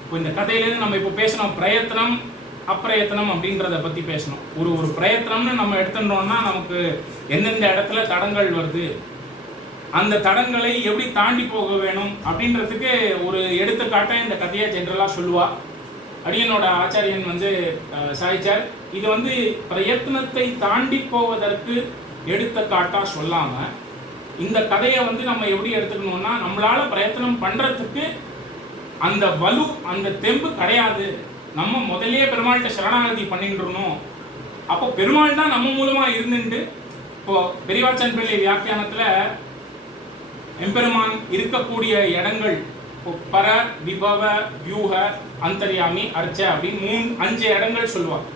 இப்போ இந்த கதையிலேருந்து நம்ம இப்போ பேசணும் பிரயத்தனம் அப்பிரயத்தனம் அப்படின்றத பற்றி பேசணும். ஒரு பிரயத்தனம்னு நம்ம எடுத்துட்டோம்னா நமக்கு எந்தெந்த இடத்துல தடங்கள் வருது, அந்த தடங்களை எப்படி தாண்டி போக வேணும் அப்படின்றதுக்கு ஒரு எடுத்துக்காட்டை இந்த கதையை ஜென்ரலாக சொல்லுவா. அடியனோட ஆச்சாரியன் சாய்ச்சார் இது பிரயத்தனத்தை தாண்டி போவதற்கு எடுத்துக்காட்டாக சொல்லாமல் இந்த கதையை நம்ம எப்படி எடுத்துக்கணும்னா, நம்மளால பிரயத்தனம் பண்ணுறதுக்கு அந்த வலு அந்த தெம்பு கிடையாது, நம்ம முதல்லயே பெருமாள்கிட்ட சரணாகதி பண்ணிட்டுருணும். அப்போ பெருமாள் தான் நம்ம மூலமாக இருந்துட்டு, இப்போ பெரியவாச்சன் பிள்ளை வியாக்கியானத்தில் எம்பெருமான் இருக்கக்கூடிய இடங்கள் பர விபவ வியூக அந்தர்யாமி அர்ச்ச அப்படின்னு 5 இடங்கள் சொல்லுவார்.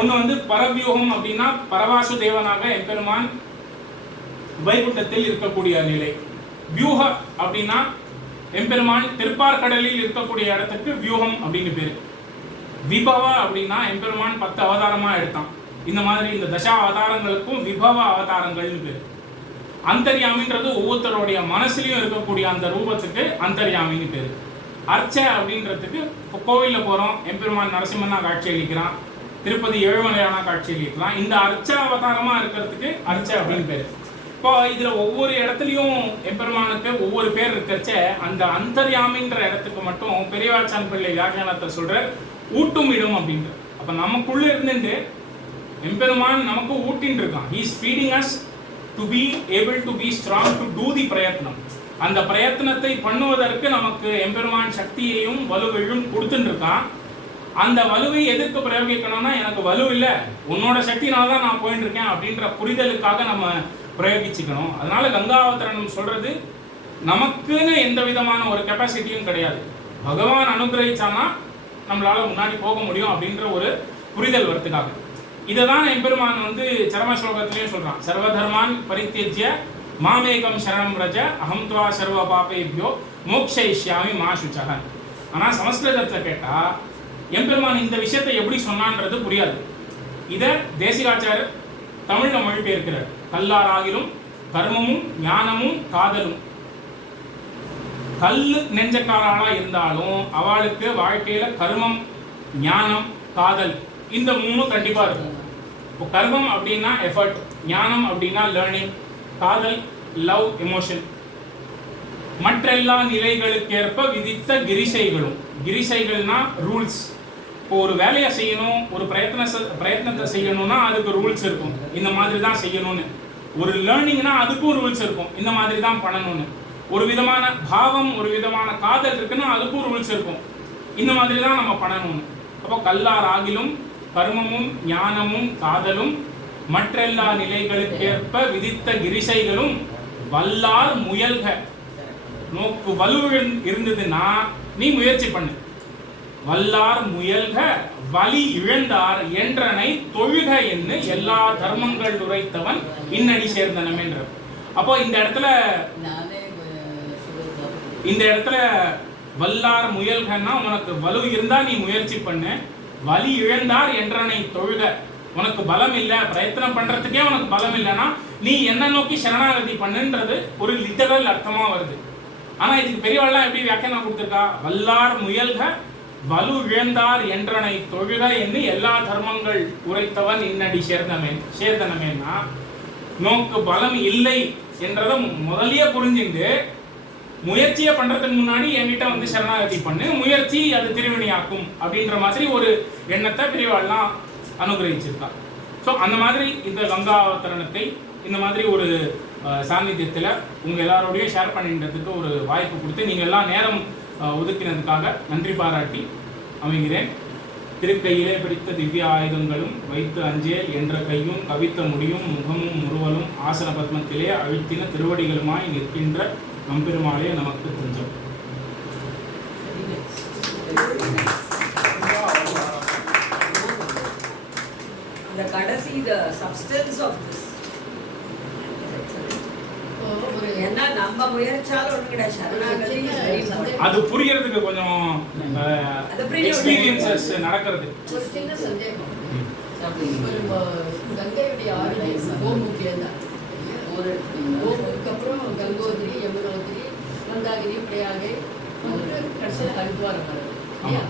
ஒன்று பரவியூகம் அப்படின்னா பரவாசு தேவனாக எம்பெருமான் வைகுண்டத்தில் இருக்கக்கூடிய நிலை. வியூக அப்படின்னா எம்பெருமான் திருப்பார்கடலில் இருக்கக்கூடிய இடத்துக்கு வியூகம் அப்படின்னு பேரு. விபவ அப்படின்னா எம்பெருமான் 10 அவதாரமா எடுத்தான். இந்த மாதிரி இந்த தசா அவதாரங்களுக்கும் விபவ அவதாரங்கள்னு பேரு. அந்தர்யாமின்றது ஒவ்வொருத்தருடைய மனசுலயும் இருக்கக்கூடிய அந்த ரூபத்துக்கு அந்தர்யாமின்னு பேரு. அர்ச்ச அப்படின்றதுக்கு இப்போ கோவிலில் போறோம், எம்பெருமான் நரசிம்மனா காட்சி அளிக்கிறான், திருப்பதி ஏழுமலையானா காட்சி அளிக்கிறான். இந்த அர்ச்ச அவதாரமா இருக்கிறதுக்கு அர்ச்ச அப்படின்னு பேரு. இப்போ இதுல ஒவ்வொரு இடத்துலையும் எம்பெருமானுக்கு ஒவ்வொரு பேர் இருக்கச்ச அந்த அந்தர்யாமின்ற இடத்துக்கு மட்டும் பெரியவாச்சான் பிள்ளை வியாக்கியானத்தை சொல்ற ஊட்டும் இடும் அப்படின்ற. அப்ப நமக்குள்ள இருந்துட்டு எம்பெருமான் நமக்கு ஊட்டின்னு இருக்கான். He is feeding us to be able to be strong to do the பிரயத்னம். அந்த பிரயத்னத்தை பண்ணுவதற்கு நமக்கு எம்பெருமான் சக்தியையும் வலுவையும் கொடுத்துட்டு இருக்கான். அந்த வலுவை எதற்கு பிரயோகிக்கணும்னா, எனக்கு வலு இல்லை, உன்னோட சக்தினால தான் நான் போயிட்டு இருக்கேன் அப்படின்ற புரிதலுக்காக நம்ம பிரயோகிச்சுக்கணும். அதனால கங்காவதரணம் சொல்றது நமக்குன்னு எந்த விதமான ஒரு கெப்பாசிட்டியும் கிடையாது. பகவான் அனுகிரகிச்சானா நம்மளால முன்னாடி போக முடியும் அப்படின்ற ஒரு புரிதல் வரத்துக்காக. இதை தான் எம்பெருமான் சரம ஸ்லோகத்திலேயே சொல்றான். சர்வதர்மான் பரித்யஜ்ய மாமேகம் சரணம் ரஜ அகம் துவா சர்வ பாபேபியோ மோக்ஷயிஷ்யாமி மா சுச்சக. ஆனா சமஸ்கிருதத்தில் கேட்டா எம்பெருமான் இந்த விஷயத்தை எப்படி சொன்னான்றது புரியாது. இதை தேசிகாச்சாரர் தமிழ்ல மொழிபெயர்க்கிறார். கல்லாராகிலும் கர்மமும் ஞானமும் காதலும். கல்லு நெஞ்சக்காரா இருந்தாலும் அவளுக்கு வாழ்க்கையில கர்மம் ஞானம் காதல் இந்த 3 கண்டிப்பா இருக்கும். இப்போ கர்மம் அப்படின்னா எஃபர்ட், ஞானம் அப்படின்னா லேர்னிங், காதல் லவ் எமோஷன். மற்றெல்லா நிலைகளுக்கேற்ப விதித்த கிரிசைகளும். கிரிசைகள்னா ரூல்ஸ். இப்போ ஒரு வேலையை செய்யணும், ஒரு பிரயத்னத்தை செய்யணும்னா அதுக்கு ரூல்ஸ் இருக்கும், இந்த மாதிரி தான் செய்யணும்னு. ஒரு லேர்னிங்னா அதுக்கும் ரூல்ஸ் இருக்கும், இந்த மாதிரி தான் பண்ணணும்னு. ஒரு விதமான பாவம் ஒரு விதமான காதல் இருக்குன்னா அதுக்கும் ரூல்ஸ் இருக்கும், இந்த மாதிரி தான் நம்ம பண்ணணும்னு. அப்போ கல்லார் ஆகிலும் கர்மமும் ஞானமும் காதலும் மற்றெல்லா நிலைகளுக்கேற்ப விதித்த கிரிசைகளும் வல்லார் முயல்க. நோக்கு வலு இருந்ததுன்னா நீ முயற்சி பண்ணு. வல்லார் முயல்க வலி இழந்தார் என்றனை தொழுக என்று எல்லா தர்மங்கள் உரைத்தவன் இன்னடி சேர்ந்தனம் என்ற. அப்போ இந்த இடத்துல வல்லார் முயல்கன்னா உனக்கு வலு இருந்தா நீ முயற்சி பண்ணு. வலி இழந்தார் என்றனை தொழுக. உனக்கு பலம் இல்லை, பிரயத்தனம் பண்றதுக்கே உனக்கு பலம் இல்லைன்னா நீ என்ன நோக்கி சரணாகதி பண்ணுன்றது ஒரு லிட்டரல் அர்த்தமா வருது. ஆனா இதுக்கு பெரியவாள்லாம் எப்படி வியாக்கியானம் கொடுத்துருக்கா? வல்லார் முயல்க வலு இழந்தார் என்றனை தொழுக என்று எல்லா தர்மங்கள் உரைத்தவன் இன்னடி சேர்ந்தனமேன்னா நோக்கு பலம் இல்லை என்றத முதலியே புரிஞ்சுட்டு முயற்சியை பண்றதுக்கு முன்னாடி என்கிட்ட சரணாகதி பண்ணு, முயற்சி அது திருவினையாக்கும் அப்படின்ற மாதிரி ஒரு எண்ணத்தை பெரியவாள்லாம் அனுகிரகிச்சிருக்கா. ஸோ அந்த மாதிரி இந்த கங்காவதரணத்தை இந்த மாதிரி ஒரு சாநித்தியத்தில் உங்கள் எல்லாரோடையும் ஷேர் பண்ணின்றதுக்கு ஒரு வாய்ப்பு கொடுத்து நீங்கள் எல்லாம் நேரம் ஒதுக்கினதுக்காக நன்றி பாராட்டி அமைகிறேன். திருக்கையிலே பிடித்த திவ்ய ஆயுதங்களும் வைத்து அஞ்சேல் என்ற கையும் கவித்த முடியும் முகமும் முறுவலும் ஆசன பத்மத்திலே அழுத்தின திருவடிகளுமாய் நிற்கின்ற நம்பெருமாளே நமக்கு தஞ்சம். The கடைசி the substance of this. என்ன நம்ம முயற்சியால ஒண்ணுங்கடா சரணாகதி அது புரியறதுக்கு கொஞ்சம் எக்ஸ்பீரியன்சஸ் நடக்கிறது. ஒரு சின்ன சந்தேகம். கங்கையுடைய ஆரிஜின் கோமுக்கில் தான். கோமுக்கு அப்புறம் கங்கோதிரி, யமுனோதிரி, மந்தாகிரி, பிரயாகை, கடைசியில் ஹரித்வாரம் வருது இல்லையா?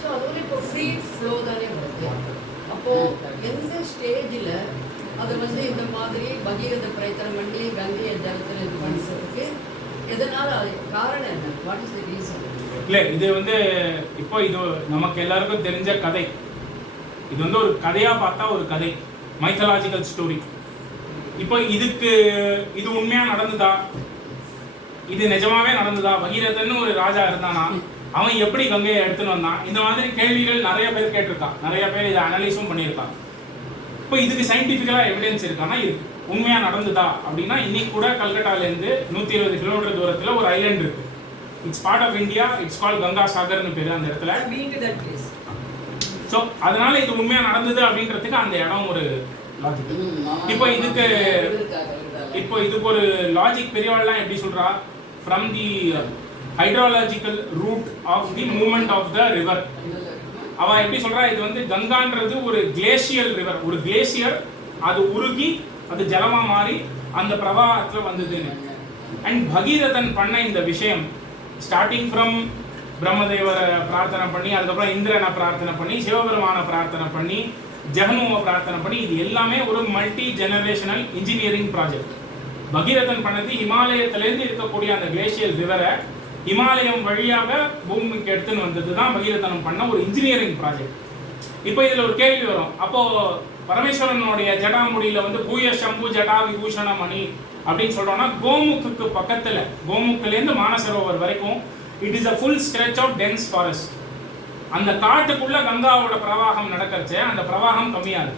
ஸோ அது இப்போ ஃப்ரீ ஃப்ளோ தானே வருது. அப்போது எந்த ஸ்டேஜில் அதை இந்த மாதிரி பகீரத பிரயத்தனம் பண்ணி கங்கையை ஜலத்தில் இது பண்ணுறதுக்கு எதனால் அது காரணம் என்ன? What is the reason? இல்லை, இது இப்போ இது நமக்கு எல்லாருக்கும் தெரிஞ்ச கதை. இது ஒரு கதையாக பார்த்தா ஒரு கதை, மைத்தாலஜிக்கல் ஸ்டோரி. இப்போ இது உண்மையாக நடந்ததா? இது நிஜமாவே நடந்ததா? பகீரதன்னு ஒரு ராஜா இருந்தானா, அவன் எப்படி கங்கையை எடுத்துன்னு வந்தான்? இந்த மாதிரி கேள்விகள் நிறைய பேர் கேட்டிருக்கான், நிறைய பேர் இதை அனலைஸும் பண்ணியிருக்கான். இப்போ இதுக்கு சயின்டிஃபிக்கலாக எவிடன்ஸ் இருக்கானா? இருக்கு. உண்மையாக நடந்ததா அப்படின்னா இன்னைக்கு கூட கல்கட்டாலேருந்து 120 கிலோமீட்டர் தூரத்தில் ஒரு ஐலண்ட் இருக்கு. It's part of India. It's call Ganga சாகர்னு பேர் அந்த இடத்துல. ஸோ அதனால இது உண்மையாக நடந்தது அப்படின்றதுக்கு அந்த இடம் ஒரு லாஜிக். இப்போ இதுக்கு ஒரு லாஜிக் பெரியவாள்லாம் எப்படி சொல்றா? From the hydrological route of the movement of the river. அவ எப்படி சொல்றா? இது கங்கான்றது ஒரு கிளேசியல் ரிவர், ஒரு கிளேசியர். அது உருகி அது ஜலமா மாறி அந்த பிரவாகத்தில் வந்ததுன்னு. அண்ட் பகீரதன் பண்ண இந்த விஷயம் ஸ்டார்டிங் ஃப்ரம் பிரம்மதேவரை பிரார்த்தனை பண்ணி, அதுக்கப்புறம் இந்திரனை பிரார்த்தனை பண்ணி, சிவபெருமானை பிரார்த்தனை பண்ணி, ஜெகனுவை பிரார்த்தனை பண்ணி, இது எல்லாமே ஒரு multi generational engineering project. Bhagirathan பண்ணது ஹிமாலயத்திலேருந்து இருக்கக்கூடிய அந்த கிளேசியல் ரிவரை இமாலயம் வழியாக பூமிக்கு எடுத்துன்னு வந்தது தான் பகீரதனம் பண்ண ஒரு இன்ஜினியரிங் ப்ராஜெக்ட். இப்போ இதில் ஒரு கேள்வி வரும். அப்போது பரமேஸ்வரனுடைய ஜடாமுடியில் பூய சம்பு ஜடா விபூஷண மணி அப்படின்னு சொல்கிறோன்னா, கோமுக்கு பக்கத்தில், கோமுக்கிலேருந்து மானசரோவர் வரைக்கும் it is a full stretch of dense forest. அந்த காட்டுக்குள்ளே கங்காவோட பிரவாகம் நடக்கிறச்சே அந்த பிரவாகம் கம்மியாகுது.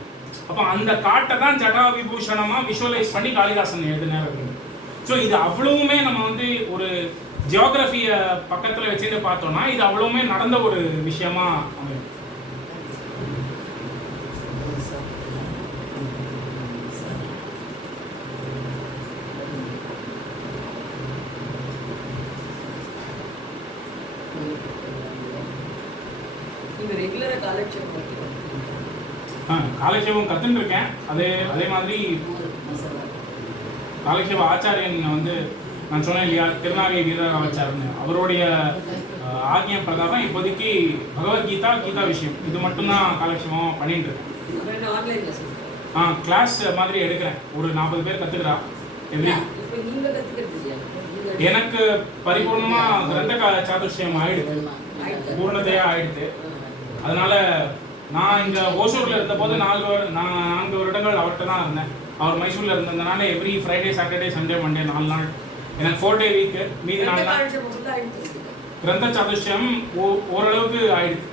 அப்போ அந்த காட்டை தான் ஜடா விபூஷணமாக விஷுவலைஸ் பண்ணி காளிதாசன் எழுதினார் அப்படின்னு. ஸோ இது அவ்வளவுமே நம்ம ஒரு ஜியோகிரஃபியை பக்கத்தில் வச்சுட்டு பார்த்தோம்னா இது அவ்வளவுமே நடந்த ஒரு விஷயமா அமையும். காலட்சேபம் கற்றுன்னு இருக்கேன். அதே மாதிரி காலட்சேப ஆச்சாரியன் நான் சொன்னேன் இல்லையா, திருநாகை வீரராச்சாரன்னு, அவருடைய ஆக்ஞை பிரகாரம் இப்போதைக்கு பகவத்கீதா, கீதா விஷயம் இது மட்டும்தான் காலட்சேபம் பண்ணிட்டு இருக்கேன். கிளாஸ் மாதிரி எடுக்கிறேன். ஒரு 40 பேர் கற்றுக்கிறா எவ்ரி. எனக்கு பரிபூர்ணமாக கிரந்த சாதுஷ்யம் ஆயிடுது, பூர்ணதையாக ஆயிடுது. அதனால நான் இங்கே ஓசூரில் இருந்தபோது 4 வருடங்கள் அவர்கிட்ட தான் இருந்தேன். அவர் மைசூரில் இருந்ததுனால every Friday, Saturday, Sunday, Monday 4 நாள் எனக்கு 4 டே வீக்கு. மீதி 4 நாள் கிரந்த சாதுஷ்யம் ஓரளவுக்கு ஆயிடுது.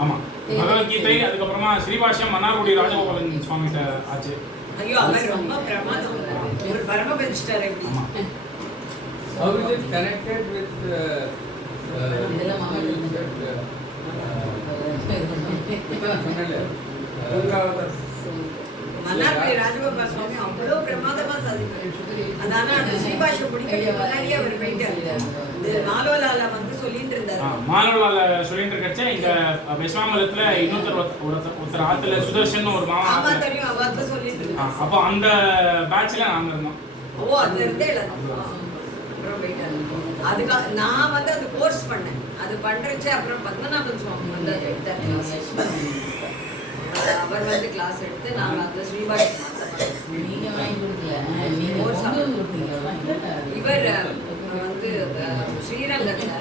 ஆமாம், பகவத்கீதை. அதுக்கப்புறமா ஸ்ரீபாஷ்யம் மன்னார்குடி ராஜகோபாலன் சுவாமிகிட்ட ஆச்சு. மன்னார்குடி ராஜகோபால் சுவாமி அவ்வளோ பிரமாதமா சாதிப்பாரு. அதனால அந்த ஸ்ரீபாஷை பிடிக்க முன்னாடியே அவர் போயிட்டாரு. மாலோலால சொல்லிட்டு இருந்தாரு. மாலோலால சொல்லிட்டு இருக்கச்சே இங்க விஸ்வாமலத்துல ஒருத்தர் ஆத்துல சுதர்ஷன் ஒரு மாமா தெரியும், அவர்தான் சொல்லிட்டு இருந்தாரு. அப்போ அந்த பேட்ச்ல நாங்க இருந்தோம். ஓ, அது இருந்தே இல்லை. அப்புறம் போயிட்டாரு. அதுக்காக நான் அந்த கோர்ஸ் பண்ணேன். அது பண்றச்சு அப்புறம் பத்மநாபன் சுவாமி அது எடுத்தார். அவர் கிளாஸ் எடுத்து நாங்கள் அந்த ஸ்ரீபாஷ் இவர் ஸ்ரீரங்கத்தில்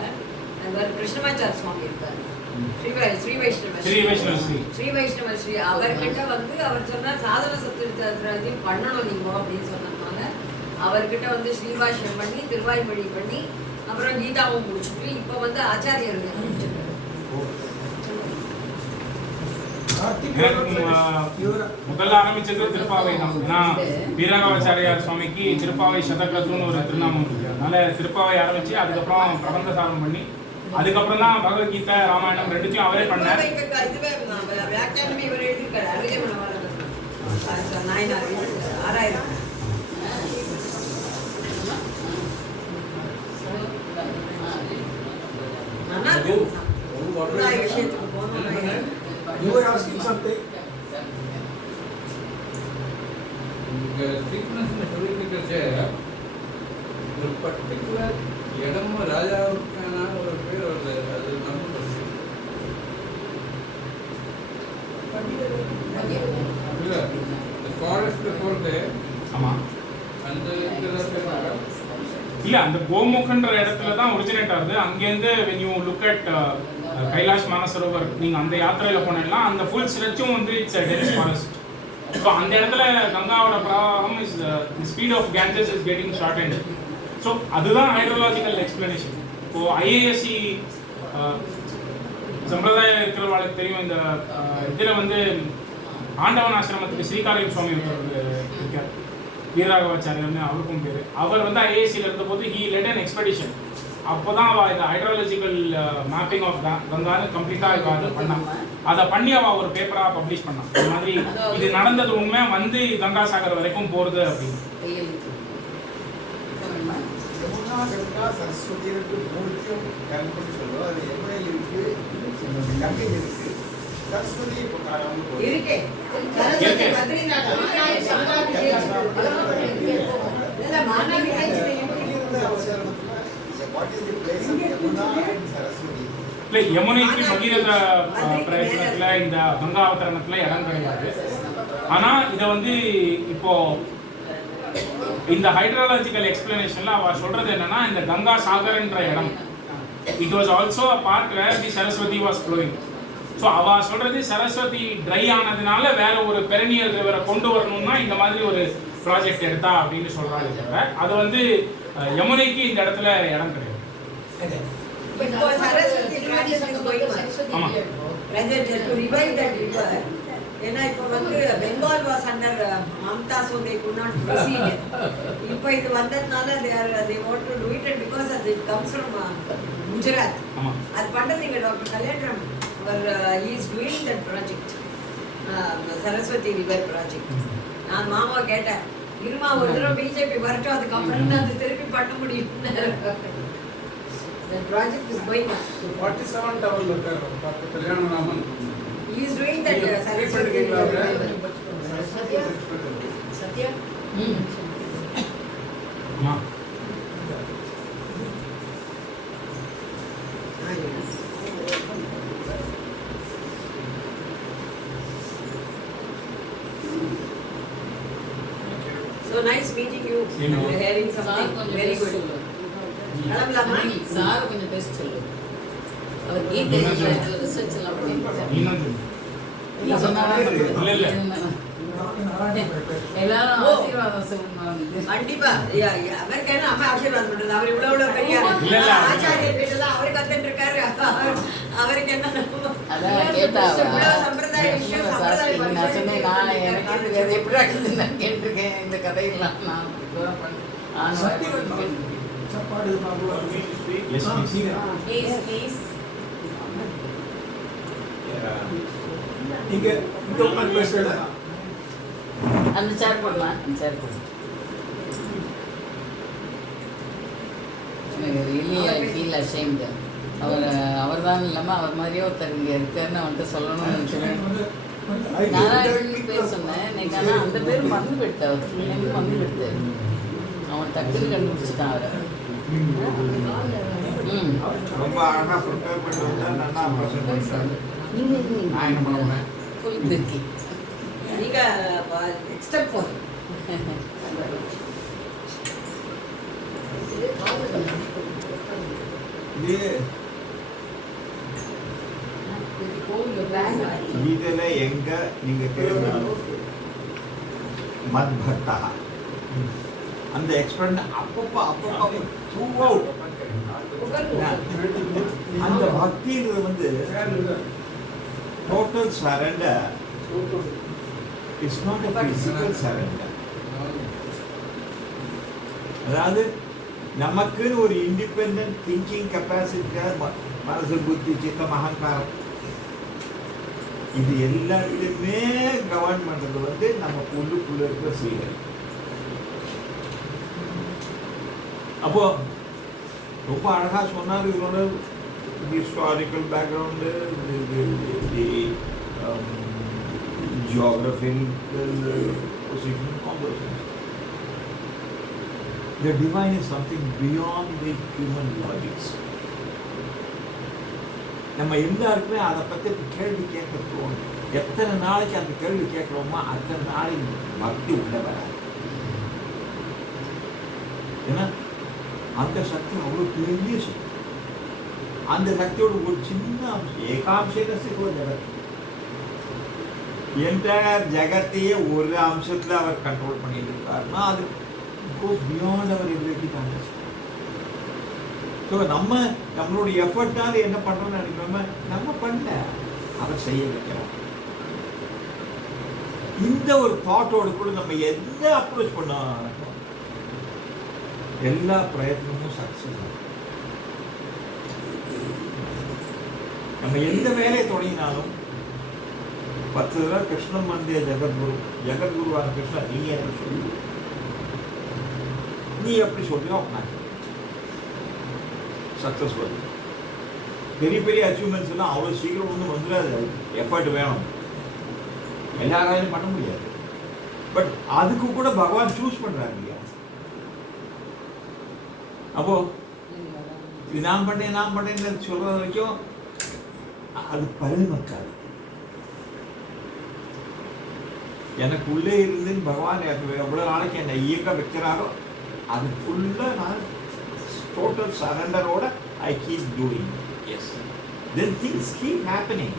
இவர் கிருஷ்ணமாச்சார சுவாமி இருக்கார். ஸ்ரீ வைஷ்ணவ ஸ்ரீ அவர்கிட்ட அவர் சொன்னார் சாதன சத்துரத்தையும் பண்ணணும் நீங்க அப்படின்னு சொன்னதுனால அவர்கிட்ட ஸ்ரீபாஷ்யம் பண்ணி திருவாய்மொழி பண்ணி அப்புறம் கீதாவும் முடிச்சுட்டு இப்போ ஆச்சாரியர் முடிச்சிருக்காரு. முதல்ல ஆரம்பிச்சது திருப்பாவை தான். ஏன்னா வீரராகவாச்சாரியார் சுவாமிக்கு திருப்பாவை சதகத்துன்னு ஒரு திருநாமம் இருக்கு. அதனால திருப்பாவை ஆரம்பிச்சு அதுக்கப்புறம் பிரபந்த சாரம் பண்ணி அதுக்கப்புறம் தான் பகவத்கீதை, ராமாயணம் ரெண்டுத்தையும் அவரே பண்ணார். விஷயத்துக்கு சீக்வன்ஸ் சொல்லிட்டு இருக்கிறச்சே ஒரு பர்டிகுலர் இடம் ராஜாவுக்கான ஒரு பேர் வருது, அது நம்ம இல்லை இந்த ஃபாரஸ்ட்டில் போகிறது ஆமா அந்த இதெல்லாம் பேர் இல்ல அந்த கோமுகன்ற இடத்துல தான் ஒரிஜினேட் ஆகுது. அங்கேருந்து when you look at Kailash Mansarovar நீங்க அந்த யாத்திரையில போனீங்கன்னா அந்த ஃபுல் ஸ்ட்ரெச்சும் வந்து it's a dense forest. So அந்த இடத்துல கங்காவோட பிரவாகம் is the speed of Ganges is getting shortened. So அதுதான் ஹைட்ரோலாஜிக்கல் எக்ஸ்பிளனேஷன். இப்போ ஐஏஎஸ்சி சம்பிரதாயம் இருக்கிறவங்களுக்கு தெரியும். இந்த இதில் வந்து ஆண்டவன் ஆசிரமத்துக்கு ஸ்ரீகாரியம் சுவாமி இருக்கார், வீரராகவாச்சாரியர்னு அவருக்கும் பேர். அவர் வந்து ஐஏஎஸ்சியில் இருந்தபோது ஹீ லெட் அன் எக்ஸ்பெடிஷன். அப்போ தான் அவள் இந்த ஹைட்ராலஜிக்கல் மேப்பிங் ஆஃப் கங்கான்னு கம்ப்ளீட்டாக இவள் அதை பண்ணான். அதை பண்ணி அவள் ஒரு பேப்பராக பப்ளிஷ் பண்ணான். இந்த மாதிரி இது நடந்தது உண்மை, வந்து கங்கா சாகர் வரைக்கும் போகிறது அப்படின்னு. யமுனா கங்கா சரஸ்வதி இருக்கு, மூர்த்தியும் கல்பனை சொல்லுவோம். அது யமுனையில் இருக்கு, கங்கை இருக்கு, சரஸ்வதி இப்போ காணாமல் போகுது. இருக்கே சரஸ்வதி பத்ரிநாத் மாநாடு இல்ல மாநாடு இந்த அவசரத்துல what is the place of Yamuna and Saraswati? இல்லை, யமுனைக்கு பகீரத பிரயத்னத்தில் இந்த கங்கா அவதரணத்தில் இடம் கிடையாது. ஆனால் இதை வந்து இப்போ இந்த ஹைட்ராலஜிக்கல் எக்ஸ்பிளனேஷன்ல அவ சொல்றது என்னன்னா, இந்த கங்கா சாகர்ன்ற இடம் it was also a part where the Saraswati was flowing. So அவ சொல்றது சரஸ்வதி ட்ரை ஆனதுனால வேற ஒரு பெரனியல் ரிவரை கொண்டு வரணும்னா இந்த மாதிரி ஒரு ப்ராஜெக்ட் எடுத்தா அப்படின்னு சொல்றாங்க. தவிர அது வந்து யமுனைக்கு இந்த இடத்துல இடம் கிடையாது. இப்போ Saraswati project is going on. ஆமா. Rather to revive that river. ஏன்னா இப்போ வந்து Bengal was under Mamata, so they could not proceed. இப்போ இது வந்ததுனால they want to do it, and because it comes from Gujarat. ஆமா. அது பண்ணுறீங்க டாக்டர் கல்யாணம். அவர் he is doing that project, Saraswati river project. நான் மாமா கேட்டேன், இருமா ஒரு தடவை பிஜேபி வரட்டும், அதுக்கப்புறம் தான் அது திருப்பி பண்ண முடியும். The project is going on. 47 tower இருக்கார் doctor Kalyanaraman. He is doing that Saraswati river. Sathya ஆமா. So nice meeting you. Same here. Hearing something very good. கிளம்பலாமா? சார் கொஞ்சம் பேச சொல்லு. அவர் கீதை ரிசர்ச் எல்லாம் பண்ணிருக்காரு. இன்னும் இல்ல சொன்னாரு. இல்ல, இல்ல. எல்லாரும் ஆசீர்வாதம் சொல்லுங்க. கண்டிப்பா அவருக்கு என்ன அம்மா ஆசீர்வாதம் பண்றது. அவர் இவ்வளவு பெரிய இல்ல, இல்ல. ஆச்சாரியர் வீட்டுல அவரு கத்துட்டு இருக்காரு. அவருக்கு என்ன அதான் கேட்டா இவ்வளவு சம்பிரதாய விஷயம், சம்பிரதாய நான் சொன்னேன், நான் எனக்கு தெரியாது எப்படி ஆகுதுன்னு கேட்டிருக்கேன். இந்த கதையெல்லாம் நான் சாப்பாடு Yes, please. ப்ளீஸ் ப்ளீஸ் இங்க இங்க உட்கார்ந்து பேசுறது. அந்த சேர் போடலாம். அந்த சேர் போடலாம். எனக்கு ரியலி ஐ ஃபீல் அஷேம்டு. அவர் தான் இல்லாமல் அவர் மாதிரியே ஒருத்தர் இங்கே இருக்காருன்னு அவன்கிட்ட சொல்லணும்னு நினச்சேன். நாராயணன் பேர் சொன்னேன் இன்னைக்கு, ஆனால் அந்த பேர் மறந்து போயிடுத்து. அவர் ஃபுல்லேருந்து மறந்து போயிடுத்து. அவன் டக்குன்னு கண்டுபிடிச்சிட்டான் அவரை. ரொம்ப அழகா ப்ரிப்பேர் பண்ணி வந்தா நல்லா ப்ரெசென்ட் பண்ணிட்டாரு. நான் என்ன பண்ணுவேன்? ஃபுல் திருக்கி நீங்க எக்ஸ்டெப் போய் இது இதுல எங்க நீங்க கேட்கணும் மத் பக்தா அந்த எக்ஸ்பிரண்ட் அப்பப்போ த்ரூ அவுட் அந்த பக்தின்றது வந்து total surrender. It's not a physical surrender. அதாவது நமக்குன்னு ஒரு இண்டிபெண்டன்ட் திங்கிங் கெப்பாசிட்டிக்காக மனசு புத்தி சித்தம் அகங்காரம் இது எல்லாத்தையுமே கவர்ன் பண்றது வந்து நம்ம உள்ளுக்குள்ள இருக்கிற சீரல். அப்போ ரொம்ப அழகாக சொன்னார். இதோட historical background, geographical position, The divine is something beyond the human logics. நம்ம எல்லாருக்குமே அதை பற்றி கேள்வி கேட்க தோணும். எத்தனை நாளைக்கு அந்த கேள்வி கேட்குறோமோ அத்தனை நாளைக்கு பக்தி உள்ள வராது. ஏன்னா அந்த சக்தி அவ்வளோ பெரிய சக்தி. அந்த சக்தியோட ஒரு சின்ன அம்சம் ஏகாம்சேகசிக்கோ ஜெகத், என்டையர் ஜெகத்தையே ஒரு அம்சத்தில் அவர் கண்ட்ரோல் பண்ணிட்டு இருக்காருன்னா அது goes beyond our ability to understand. So நம்மளுடைய எஃபர்ட்டால் என்ன பண்ணுறோம்னு நினைக்கிறோமே, நம்ம பண்ணல, அவர் செய்ய வைக்கிறோம். இந்த ஒரு தாட்டோடு கூட நம்ம எந்த அப்ரோச் பண்ணோம், எல்லா பிரயத்னமும் சக்ஸஸ் ஆகும். நம்ம எந்த வேலையை தொடங்கினாலும் 10 தடவை கிருஷ்ணன் வந்தே ஜெகத்குருவான கிருஷ்ணன் நீ எனக்கு சொல்லு, நீ எப்படி சொல்றியோ நான் சக்ஸஸ் வரும். பெரிய பெரிய அச்சீவ்மெண்ட்ஸ் எல்லாம் அவ்வளோ சீக்கிரம் ஒன்றும் வந்துடாது, எஃபர்ட் வேணும், எல்லாராலையும் பண்ண முடியாது. பட் அதுக்கு கூட பகவான் சூஸ் பண்ணுறாரு இல்லையா? அப்போ இது நான் பண்ணேன்னு சொல்கிற வரைக்கும் அது பரிணமிக்காது. எனக்கு உள்ளே இருந்துன்னு பகவான் எவ்வளோ நாளைக்கு என்னை இயக்க வைக்கிறாரோ அது ஃபுல்லாக நான் டோட்டல் சரண்டரோட I keep doing. Yes, then things keep happening.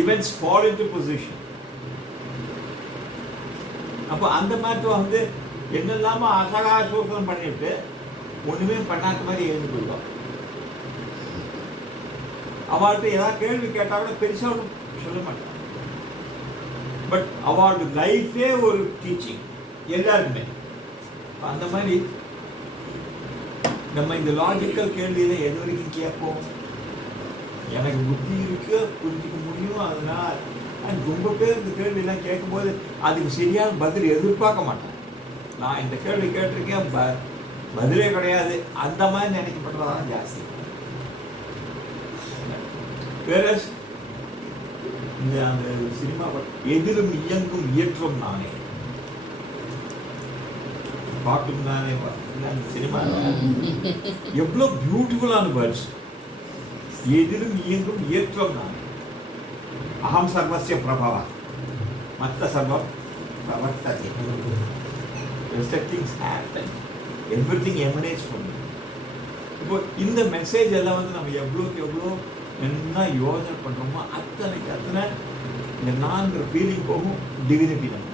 events fall into position. அப்போ அந்த மாதிரி வந்து என்னெல்லாமோ அசகாசூசனம் பண்ணிட்டு ஒன்றுமே பண்ணாத மாதிரி எழுந்து போயிடுவான். அவள்கிட்ட ஏதாவது கேள்வி கேட்டால் கூட பெருசாக ஒன்றும் சொல்ல மாட்டான். பட் அவளோட லைஃபே ஒரு டீச்சிங் எல்லாருக்குமே. அந்த மாதிரி நம்ம இந்த லாஜிக்கல் கேள்வியில எது வரைக்கும் கேட்போம், எனக்கு புத்தி இருக்கு, புரிஞ்சிக்க முடியும், அதனால் ரொம்ப பேர் இந்த கேள்வியெல்லாம் கேட்கும்போது அதுக்கு சரியான பதில் எதிர்பார்க்க மாட்டேன். நான் இந்த கேள்வி கேட்டிருக்கேன், பதிலே கிடையாது, அந்த மாதிரி நினைக்கப்படுறதான் ஜாஸ்தி. வேற இந்த அந்த சினிமா எதிலும் இயங்கும் இயற்றம் நானே பாட்டும் தானே, அந்த சினிமா எவ்வளோ பியூட்டிஃபுல்லான வேர்ட்ஸ். எதிலும் இயங்கும் இயற்றம் நானே, அகம் சர்வஸ்ய பிரபவா மத்த சர்வம் பிரவர்த்ததே. Things happen, everything emanates from me. இப்போ இந்த மெசேஜ் எல்லாம் வந்து நம்ம எவ்வளோக்கு எவ்வளோ என்ன யோசனை பண்ணுறோமோ அத்தனை இந்த நான்கிற ஃபீலிங் போகும், டிவினிட்டி நம்ம.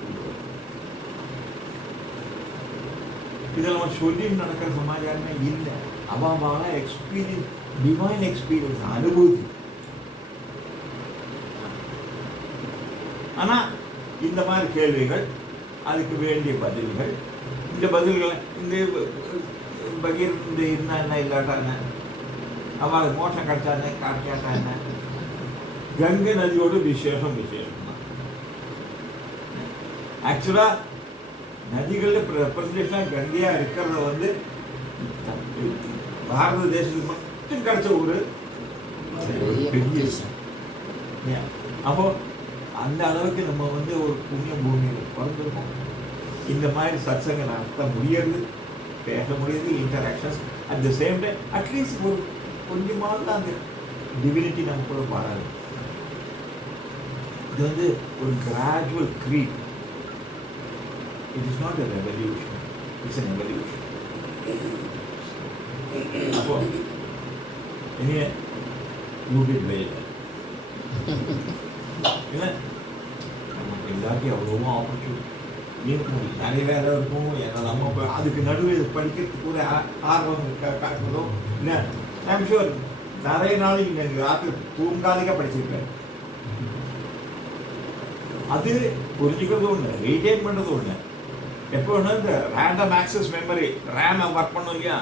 இதை நம்ம சொல்லி நடக்கிற சமாச்சாரமே இல்லை. அவாவான எக்ஸ்பீரியன்ஸ், டிவைன் எக்ஸ்பீரியன்ஸ், அனுபூதி. ஆனால் இந்த மாதிரி கேள்விகள், அதுக்கு வேண்டிய பதில்கள், இந்த பதில்களை இந்த பகீர் இந்த இருந்தா என்ன இல்லாட்டா என்ன, அவளுக்கு மோட்சம் கிடைச்சா என்ன கிடைக்காட்டா என்ன, கங்கை நதியோட விசேஷம் தான். ஆக்சுவலாக நதிகளில் ரெப்ரசன்டேஷனாக கங்கையாக இருக்கிறத வந்து பாரத தேசத்துக்கு மட்டும் கிடைச்ச ஒரு பெரிய விஷயம். அப்போ அந்த அளவுக்கு நம்ம வந்து ஒரு புண்ணிய பூமியில் பிறந்திருக்கோம். இந்த மாதிரி சத்சங்க நடத்த முடியாது, பேச முடியாது, interactions at the same time at least ஒரு கொஞ்சமாவது அந்த டிவினிட்டி நம்ம கூட வராது. இது வந்து ஒரு gradual greet. It is not a revolution, it's an evolution. அப்போ இனிய யூடிட் வேலை இல்லை, நமக்கு எல்லாருக்கும் எவ்வளவோ ஆப்பர்ச்சுனிட்டி இருக்கும், நிறைய வேலை இருக்கும். ஏன்னா நம்ம அதுக்கு நடுவில் படிக்கிறதுக்கு கூட ஆர்வம் காட்டுறதோ இல்லை. ஐம் ஷுர் நிறைய நாளைக்கு நீங்கள் ராத்திரி தூங்காதிக்காக படிச்சிருப்பேன். அது புரிஞ்சுக்கிறது ஒன்று, ரீடைன் பண்ணுறது ஒன்று. எப்போ ஒன்று இந்த random access memory RAM work பண்ணும் இல்லையா,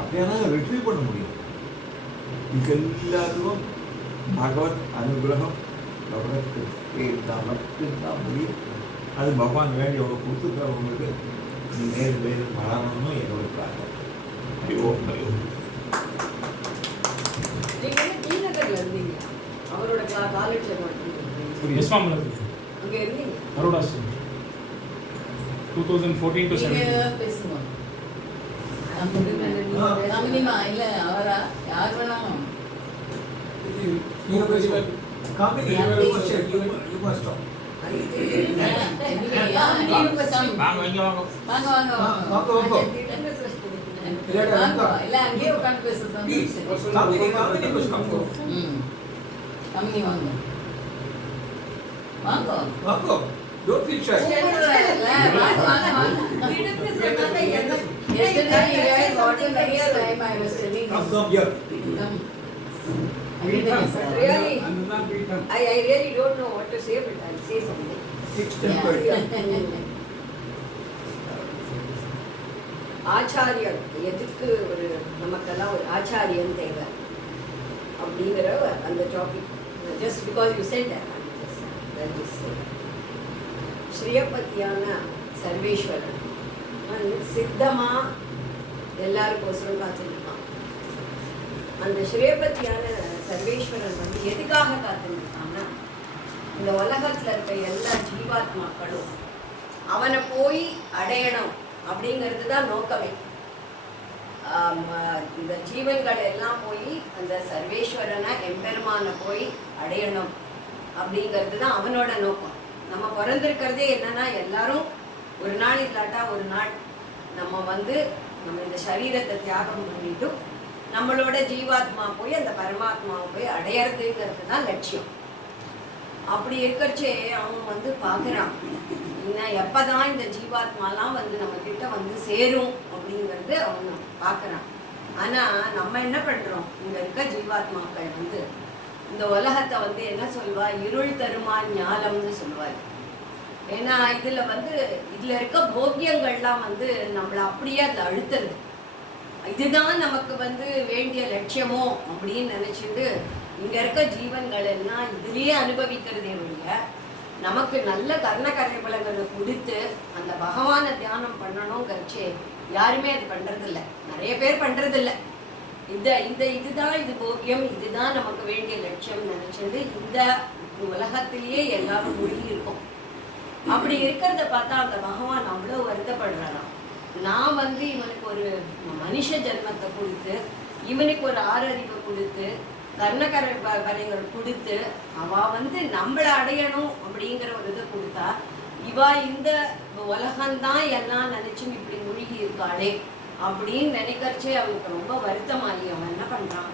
அப்படியானா ரிட்ரீவ் பண்ண முடியும். இது எல்லாருக்கும் பகவத் அனுகிரகம் இருந்தால் மட்டும்தான் முடியும். அது பகவான் வேண்டி எவ்வளோ கொடுத்துருக்கிறவங்களுக்கு நீ வேறு வளரணும்னு என்னோட பிரார்த்தனை. நீங்க டீநகர்ல இருந்தீங்க, அவரோட காலேஜ் எஸ்வாமில் அங்க இருந்தீங்க. அரோடாஸ் 2014 to 17. நீங்க பேசுங்க. கம்பெனிமா இல்ல அவரா யார் வேணாலும் You must talk. வாங்க இங்க வாங்க. வாங்க வாங்க வாங்க. வாங்க இல்ல அங்கேயே உட்காந்து பேசுறோம். Company must come. கம்பெனி வாங்க வாங்க Vago. Don't feel shy. வாங்க வாங்க. Yesterday you guys got a nice time. I was telling you. Come here. Come. Really, அதுதான் Peetham. I really don't know what to say, but I'll say something. 6:10. ஆச்சாரியன் எதுக்கு ஒரு நமக்கெல்லாம் ஒரு ஆச்சாரியன் தேவை அப்படிங்கிற அந்த topic just because you said ஸ்ரீயபதியான சர்வேஸ்வரன் சித்தமா எல்லாருக்கோசரம் காத்துருக்கான். அந்த ஸ்ரீயபதியான சர்வேஸ்வரன் வந்து எதுக்காக காத்துருக்கான்னா, இந்த உலகத்துல இருக்க எல்லா ஜீவாத்மாக்களும் அவனை போய் அடையணும் அப்படிங்கிறது தான் நோக்கமே. இந்த ஜீவன்கள் எல்லாம் போய் அந்த சர்வேஸ்வரனை எம்பெருமானை போய் அடையணும் அப்படிங்கிறது தான் அவனோட நோக்கம். நம்ம பிறந்திருக்கிறதே என்னன்னா, எல்லாரும் ஒரு நாள் இல்லாட்டா ஒரு நாள் நம்ம இந்த சரீரத்தை தியாகம் பண்ணிட்டு நம்மளோட ஜீவாத்மா போய் அந்த பரமாத்மாவை போய் அடையறதுங்கிறது தான் லட்சியம். அப்படி இருக்கிறச்சே அவன் பார்க்குறான், இன்னும் எப்போதான் இந்த ஜீவாத்மாலாம் நம்ம கிட்ட சேரும் அப்படிங்கிறது அவன் பார்க்குறான். ஆனால் நம்ம என்ன பண்ணுறோம், இங்கே இருக்க ஜீவாத்மாக்கள் இந்த உலகத்தை என்ன சொல்வா, இருள் தருமா ஞானம்னு சொல்லுவார். ஏன்னா இதில் இதில் இருக்க போக்கியங்கள்லாம் நம்மளை அப்படியே அதில் அழுத்துறது. இதுதான் நமக்கு வேண்டிய லட்சியமோ அப்படின்னு நினச்சிட்டு இங்கே இருக்க ஜீவன்கள் எல்லாம் இதுலேயே அனுபவிக்கிறதே ஒழிய நமக்கு நல்ல கர்ணகரைபலங்களை கொடுத்து அந்த பகவானை தியானம் பண்ணணுங்கிறச்சே யாருமே அது பண்ணுறதில்ல. நிறைய பேர் பண்ணுறதில்ல. இதுதான் இது போக்கியம், இதுதான் நமக்கு வேண்டிய லட்சியம் நினச்சிட்டு இந்த உலகத்திலேயே எல்லாரும் மூழ்கி இருக்கும். அப்படி இருக்கிறத பார்த்தா அந்த பகவான் அவ்வளோ வருத்தப்படுறாராம். நான் இவனுக்கு ஒரு மனுஷ ஜென்மத்தை கொடுத்து, இவனுக்கு ஒரு ஆறறிவை கொடுத்து, கர்ணகரைகள் கொடுத்து, அவ நம்மளை அடையணும் அப்படிங்கிற ஒரு இதை கொடுத்தா, இவா இந்த உலகம்தான் எல்லாம் நினைச்சும் இப்படி மூழ்கி இருக்காளே அப்படின்னு நினைக்கிறச்சே அவனுக்கு ரொம்ப வருத்தமாகி அவன் என்ன பண்றான்,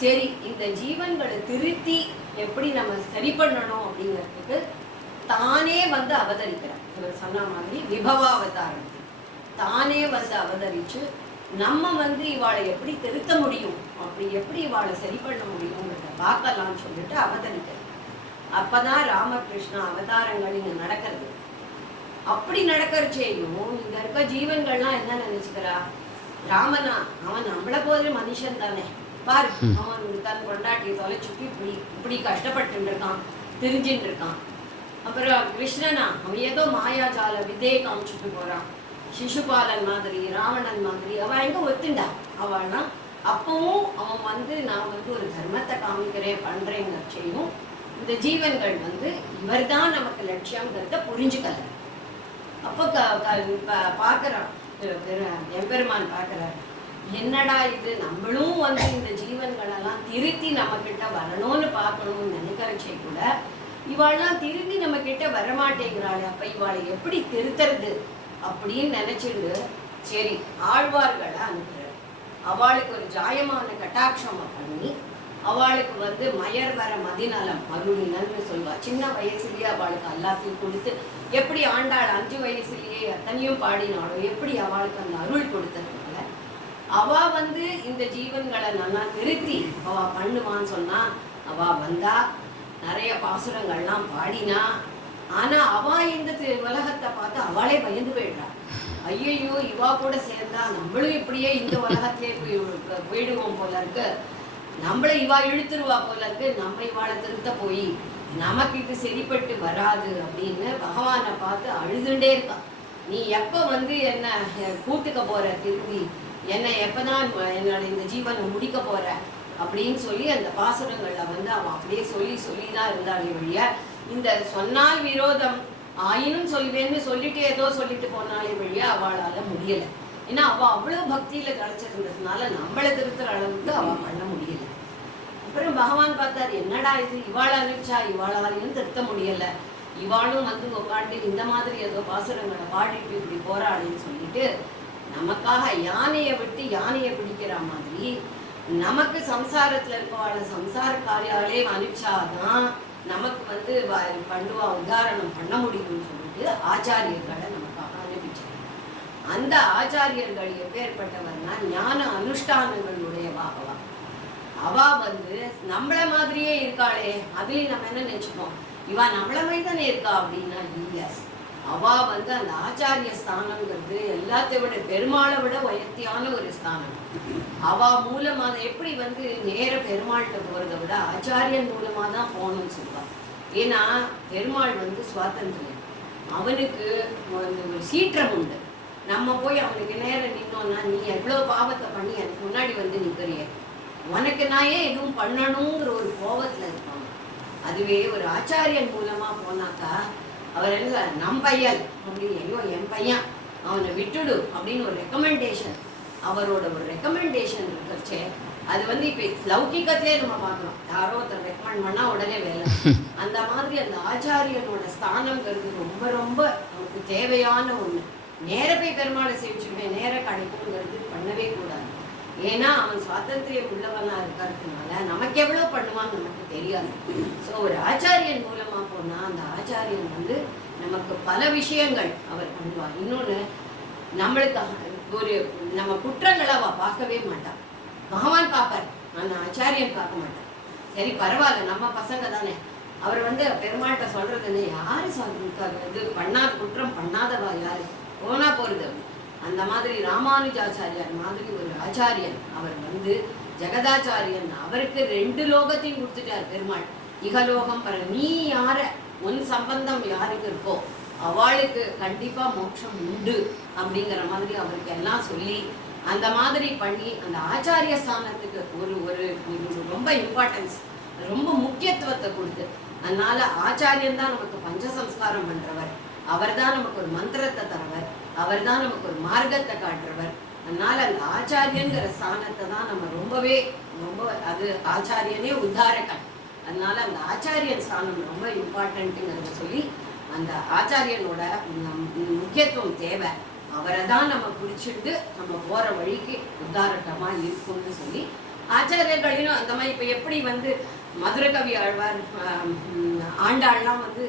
சரி இந்த ஜீவன்களை திருத்தி எப்படி நம்ம சரி பண்ணணும் அப்படிங்கிறதுக்கு தானே அவதரிக்கிறான். இவர் சொன்ன மாதிரி விபவாவதாரம் தானே அவதரிச்சு நம்ம இவாளை எப்படி திருத்த முடியும், அப்படி எப்படி இவாளை சரி பண்ண முடியுங்கிறத பார்க்கலாம்னு சொல்லிட்டு அவதரிக்கிறார். அப்பதான் ராமகிருஷ்ண அவதாரங்கள் இங்க நடக்கிறது. அப்படி நடக்கிறச்சேயும் இங்க இருக்க ஜீவன்கள்லாம் என்ன நினைச்சுக்கிறா, ராமனா அவன் நம்மளை போது மனுஷன் தானே, பாரு அவன் தன் கொண்டாட்டி தொலைச்சுட்டு இப்படி கஷ்டப்பட்டு இருக்கான், தெரிஞ்சுட்டு இருக்கான். அப்புறம் கிருஷ்ணனா அவன் ஏதோ மாயாஜால விதையை காமிச்சுட்டு போறான், சிசுபாலன் மாதிரி ராவணன் மாதிரி. அவன் எங்க ஒத்துண்டா அவள்னா, அப்பவும் அவன் நான் ஒரு தர்மத்தை காமிக்கிறேன் பண்றேங்கிறச்சையும் இந்த ஜீவன்கள் இவர் தான் நமக்கு லட்சியங்கிறத புரிஞ்சுக்கல. அப்போ பார்க்குறான் எம்பெருமான் பார்க்குறார், என்னடா இது நம்மளும் இந்த ஜீவன்களெல்லாம் திருத்தி நம்ம கிட்ட வரணும்னு பார்க்கணும்னு நினைக்கிறச்சே கூட இவாள்லாம் திரும்பி நம்ம கிட்ட வரமாட்டேங்கிறாள். அப்ப இவாளை எப்படி திருத்துறது அப்படின்னு நினைச்சிட்டு சரி ஆழ்வார்களை அனுப்புறார். அவளுக்கு ஒரு ஜாயமான கட்டாட்சம் பண்ணி அவளுக்கு மயர் வர மதிநலம் அருளினன்னு சொல்வா. சின்ன வயசுலயே அவளுக்கு எல்லாத்தையும் கொடுத்து, எப்படி ஆண்டாள் 5 வயசுலயே அத்தனையும் பாடினாளோ எப்படி அவளுக்கு அந்த அருள் கொடுத்ததுனால அவ இந்த ஜீவன்களை நல்லா திருத்தி அவ பண்ணுவான்னு சொன்னா, அவ வந்தா நிறைய பாசுரங்கள்லாம் பாடினா. ஆனா அவ இந்த உலகத்தை பார்த்து அவளே பயந்து போயிடுறா. ஐயோ இவா கூட சேர்ந்தா நம்மளும் இப்படியே இந்த உலகத்திலே போயிடுவோம் போல இருக்கு, நம்மளை இவா இழுத்துருவா போல இருக்கு, நம்ம இவாளை திருத்த போய் நமக்கு இது சரிப்பட்டு வராது அப்படின்னு பகவானை பார்த்து அழுதுண்டே இருக்கா. நீ எப்போ என்ன கூட்டுக்க போற, திரும்பி என்னை எப்பதான் என்னோட இந்த ஜீவனை முடிக்க போற அப்படின்னு சொல்லி அந்த பாசுரங்கள்ல அவன் அப்படியே சொல்லி தான் இருந்தாலே வழிய இந்த சொன்னால் விரோதம் ஆயினும் சொல்வேன்னு சொல்லிட்டு ஏதோ சொல்லிட்டு போனாலே வழியா அவளால முடியல. ஏன்னா அவள் அவ்வளோ பக்தியில கலைச்சிருந்ததுனால நம்மளை திருத்துற அளவுக்கு அவள் பண்ண முடியல. அப்புறம் பகவான் பார்த்தாரு, என்னடா இது, இவாள அனுப்பிச்சா இவாளாலையும் திருத்த முடியல, இவாளும் வந்து உட்காந்து இந்த மாதிரி ஏதோ பாசுரங்களை பாடிட்டு இப்படி போராடுன்னு சொல்லிட்டு நமக்காக யானையை விட்டு யானையை பிடிக்கிற மாதிரி நமக்கு சம்சாரத்துல இருக்கவாளை சம்சார காரியாலே அனுப்பிச்சாதான் நமக்கு வந்து பண்ணுவா உதாரணம் பண்ண முடியும்னு சொல்லிட்டு ஆச்சாரியர்களை நமக்காக அனுப்பிச்சாங்க. அந்த ஆச்சாரியர்கள் எப்பேற்பட்டவர்னா ஞான அனுஷ்டானங்களுடைய வாகவா. அவா வந்து நம்மள மாதிரியே இருக்காளே, அதுலயும் நம்ம என்ன நினைச்சுப்போம், இவா நம்மள மாதிரி தானே இருக்கா அப்படின்னா இல்ல. அவா வந்து அந்த ஆச்சாரிய ஸ்தானங்கிறது எல்லாத்தையும் விட பெருமாளை விட உயர்த்தியான ஒரு ஸ்தானம். அவா மூலமா எப்படி வந்து நேர பெருமாள்கிட்ட போறதை விட ஆச்சாரியன் மூலமா தான் போகணும்னு சொல்லுவாங்க. ஏன்னா பெருமாள் வந்து சுவாதந்திரம், அவனுக்கு ஒரு சீற்றம் உண்டு. நம்ம போய் அவனுக்கு நேரம் நின்னோம்னா, நீ எவ்வளோ பாவத்தை பண்ணி எனக்கு முன்னாடி வந்து நிற்கிறிய, உனக்கு நான் ஏன் எதுவும் பண்ணணுங்கிற ஒரு கோபத்தில் இருப்பாங்க. அதுவே ஒரு ஆச்சாரியன் மூலமா போனாக்கா அவர் என்ன, நம் பையன் அப்படின்னு, ஐயோ என் பையன் அவனை விட்டுடு அப்படின்னு ஒரு ரெக்கமெண்டேஷன், அவரோட ஒரு ரெக்கமெண்டேஷன் இருக்கிறச்சே, அது வந்து இப்போ லௌகிக்கத்திலே நம்ம பார்க்குறோம். யாரோ ஒருத்தர் ரெக்கமெண்ட் பண்ணால் உடனே வேலை. அந்த மாதிரி அந்த ஆச்சாரியனோட ஸ்தானங்கிறது ரொம்ப ரொம்ப நமக்கு தேவையான ஒன்று. நேர போய் பெருமாளை சேவிச்சுமே நேர கிடைக்குங்கிறது பண்ணவே கூடாது. ஏன்னா அவன் சுவாதந்திரியம் உள்ளவனாக இருக்கிறதுனால நமக்கு எவ்வளோ பண்ணுவான்னு நமக்கு தெரியாது. ஸோ ஒரு ஆச்சாரியன் மூலமாக போனால் அந்த ஆச்சாரியன் வந்து நமக்கு பல விஷயங்கள் அவர் பண்ணுவார். இன்னொன்று, நம்மளுக்கு ஒரு நம்ம குற்றங்களை அவள் பார்க்கவே மாட்டான், பகவான் பார்ப்பார், அந்த ஆச்சாரியன் பார்க்க மாட்டார். சரி பரவாயில்ல, நம்ம பசங்க தானே, அவர் வந்து பெருமாள்கிட்ட சொல்றதுன்னு யாரு வந்து பண்ணாத குற்றம் பண்ணாதவா யாரு போனா போறது. அந்த மாதிரி ராமானுஜாச்சாரியார் மாதிரி ஒரு ஆச்சாரியன் அவர் வந்து ஜெகதாச்சாரியன், அவருக்கு 2 லோகத்தையும் கொடுத்துட்டார் பெருமாள். இகலோகம் பர, நீ யார உன் சம்பந்தம் யாருக்கு இருக்கோ அவளுக்கு கண்டிப்பா மோட்சம் உண்டு அப்படிங்கிற மாதிரி அவருக்கு எல்லாம் சொல்லி அந்த மாதிரி பண்ணி அந்த ஆச்சாரிய ஸ்தானத்துக்கு ஒரு ஒரு ரொம்ப இம்பார்ட்டன்ஸ், ரொம்ப முக்கியத்துவத்தை கொடுத்து, அதனால ஆச்சாரியன் தான் நமக்கு பஞ்சசம்ஸ்காரம் பண்றவர், அவர் தான் நமக்கு ஒரு மந்திரத்தை தரவர், அவர் தான் நமக்கு ஒரு மார்க்கத்தை காட்டுறவர். அதனால அந்த ஆச்சாரியங்கிற ஸ்தானத்தை தான் நம்ம ரொம்பவே ரொம்ப, அது ஆச்சாரியனே உத்தாரகன். அதனால அந்த ஆச்சாரியன் ஸ்தானம் ரொம்ப இம்பார்ட்டன்ட்டுங்கிறத சொல்லி அந்த ஆச்சாரியனோட முக்கியத்துவம் தேவை, அவரை தான் நம்ம பிடிச்சிட்டு நம்ம போற வழிக்கு உத்தாரகமா இருக்கும்னு சொல்லி ஆச்சாரியர்களிலும் அந்த மாதிரி. இப்போ எப்படி வந்து மதுரகவி ஆழ்வார் ஆண்டாள்லாம் வந்து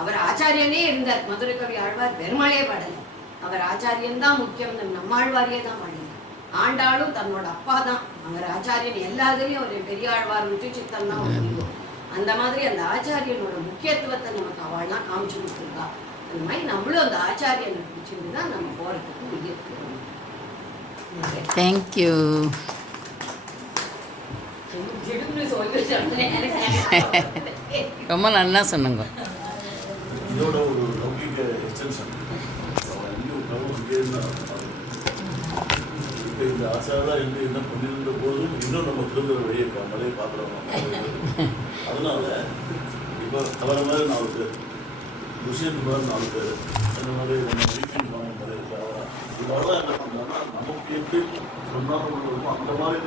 அவர் ஆச்சாரியனே இருந்தார், மதுரகவி ஆழ்வார் பெருமாளே பாடலை, அவர் ஆச்சாரியன் தான் முக்கியம், நம்மாழ்வாரியே தான் பாடினார். ஆண்டாளும் தன்னோட அப்பா தான் அவர் ஆச்சாரியன், எல்லாத்துலேயும் அவர் பெரியாழ்வார் விட்டு சித்தம் தான் முடியும். அந்த மாதிரி அந்த ஆச்சாரியனோட முக்கியத்துவத்தை நமக்கு அவள்லாம் காமிச்சு கொடுத்துருக்கா. அந்த மாதிரி நம்மளும் அந்த ஆச்சாரியனை பிடிச்சிட்டு தான் நம்ம போகிறதுக்கு முயற்சிக்கிறோம். தேங்க்யூ. ரொம்ப நல்லா சொன்னங்க. இதோட ஒரு லௌகிக எக்ஸ்டென்ஷன் இப்போ இந்த ஆச்சாரா என்று என்ன பண்ணியிருந்த போதும் இன்னும் நம்ம திருந்துற வழியை காமலே பார்க்குறோம். அதனால இப்போ அவரை மாதிரி 4 பேர், துஷ்யந்த் மாதிரி 4 பேர், அந்த மாதிரி நம்ம வீட்டில் மாதிரி இருக்காங்க. இதெல்லாம் என்ன பண்ணாங்கன்னா நமக்கு எப்படி சொன்னாலும் அந்த மாதிரி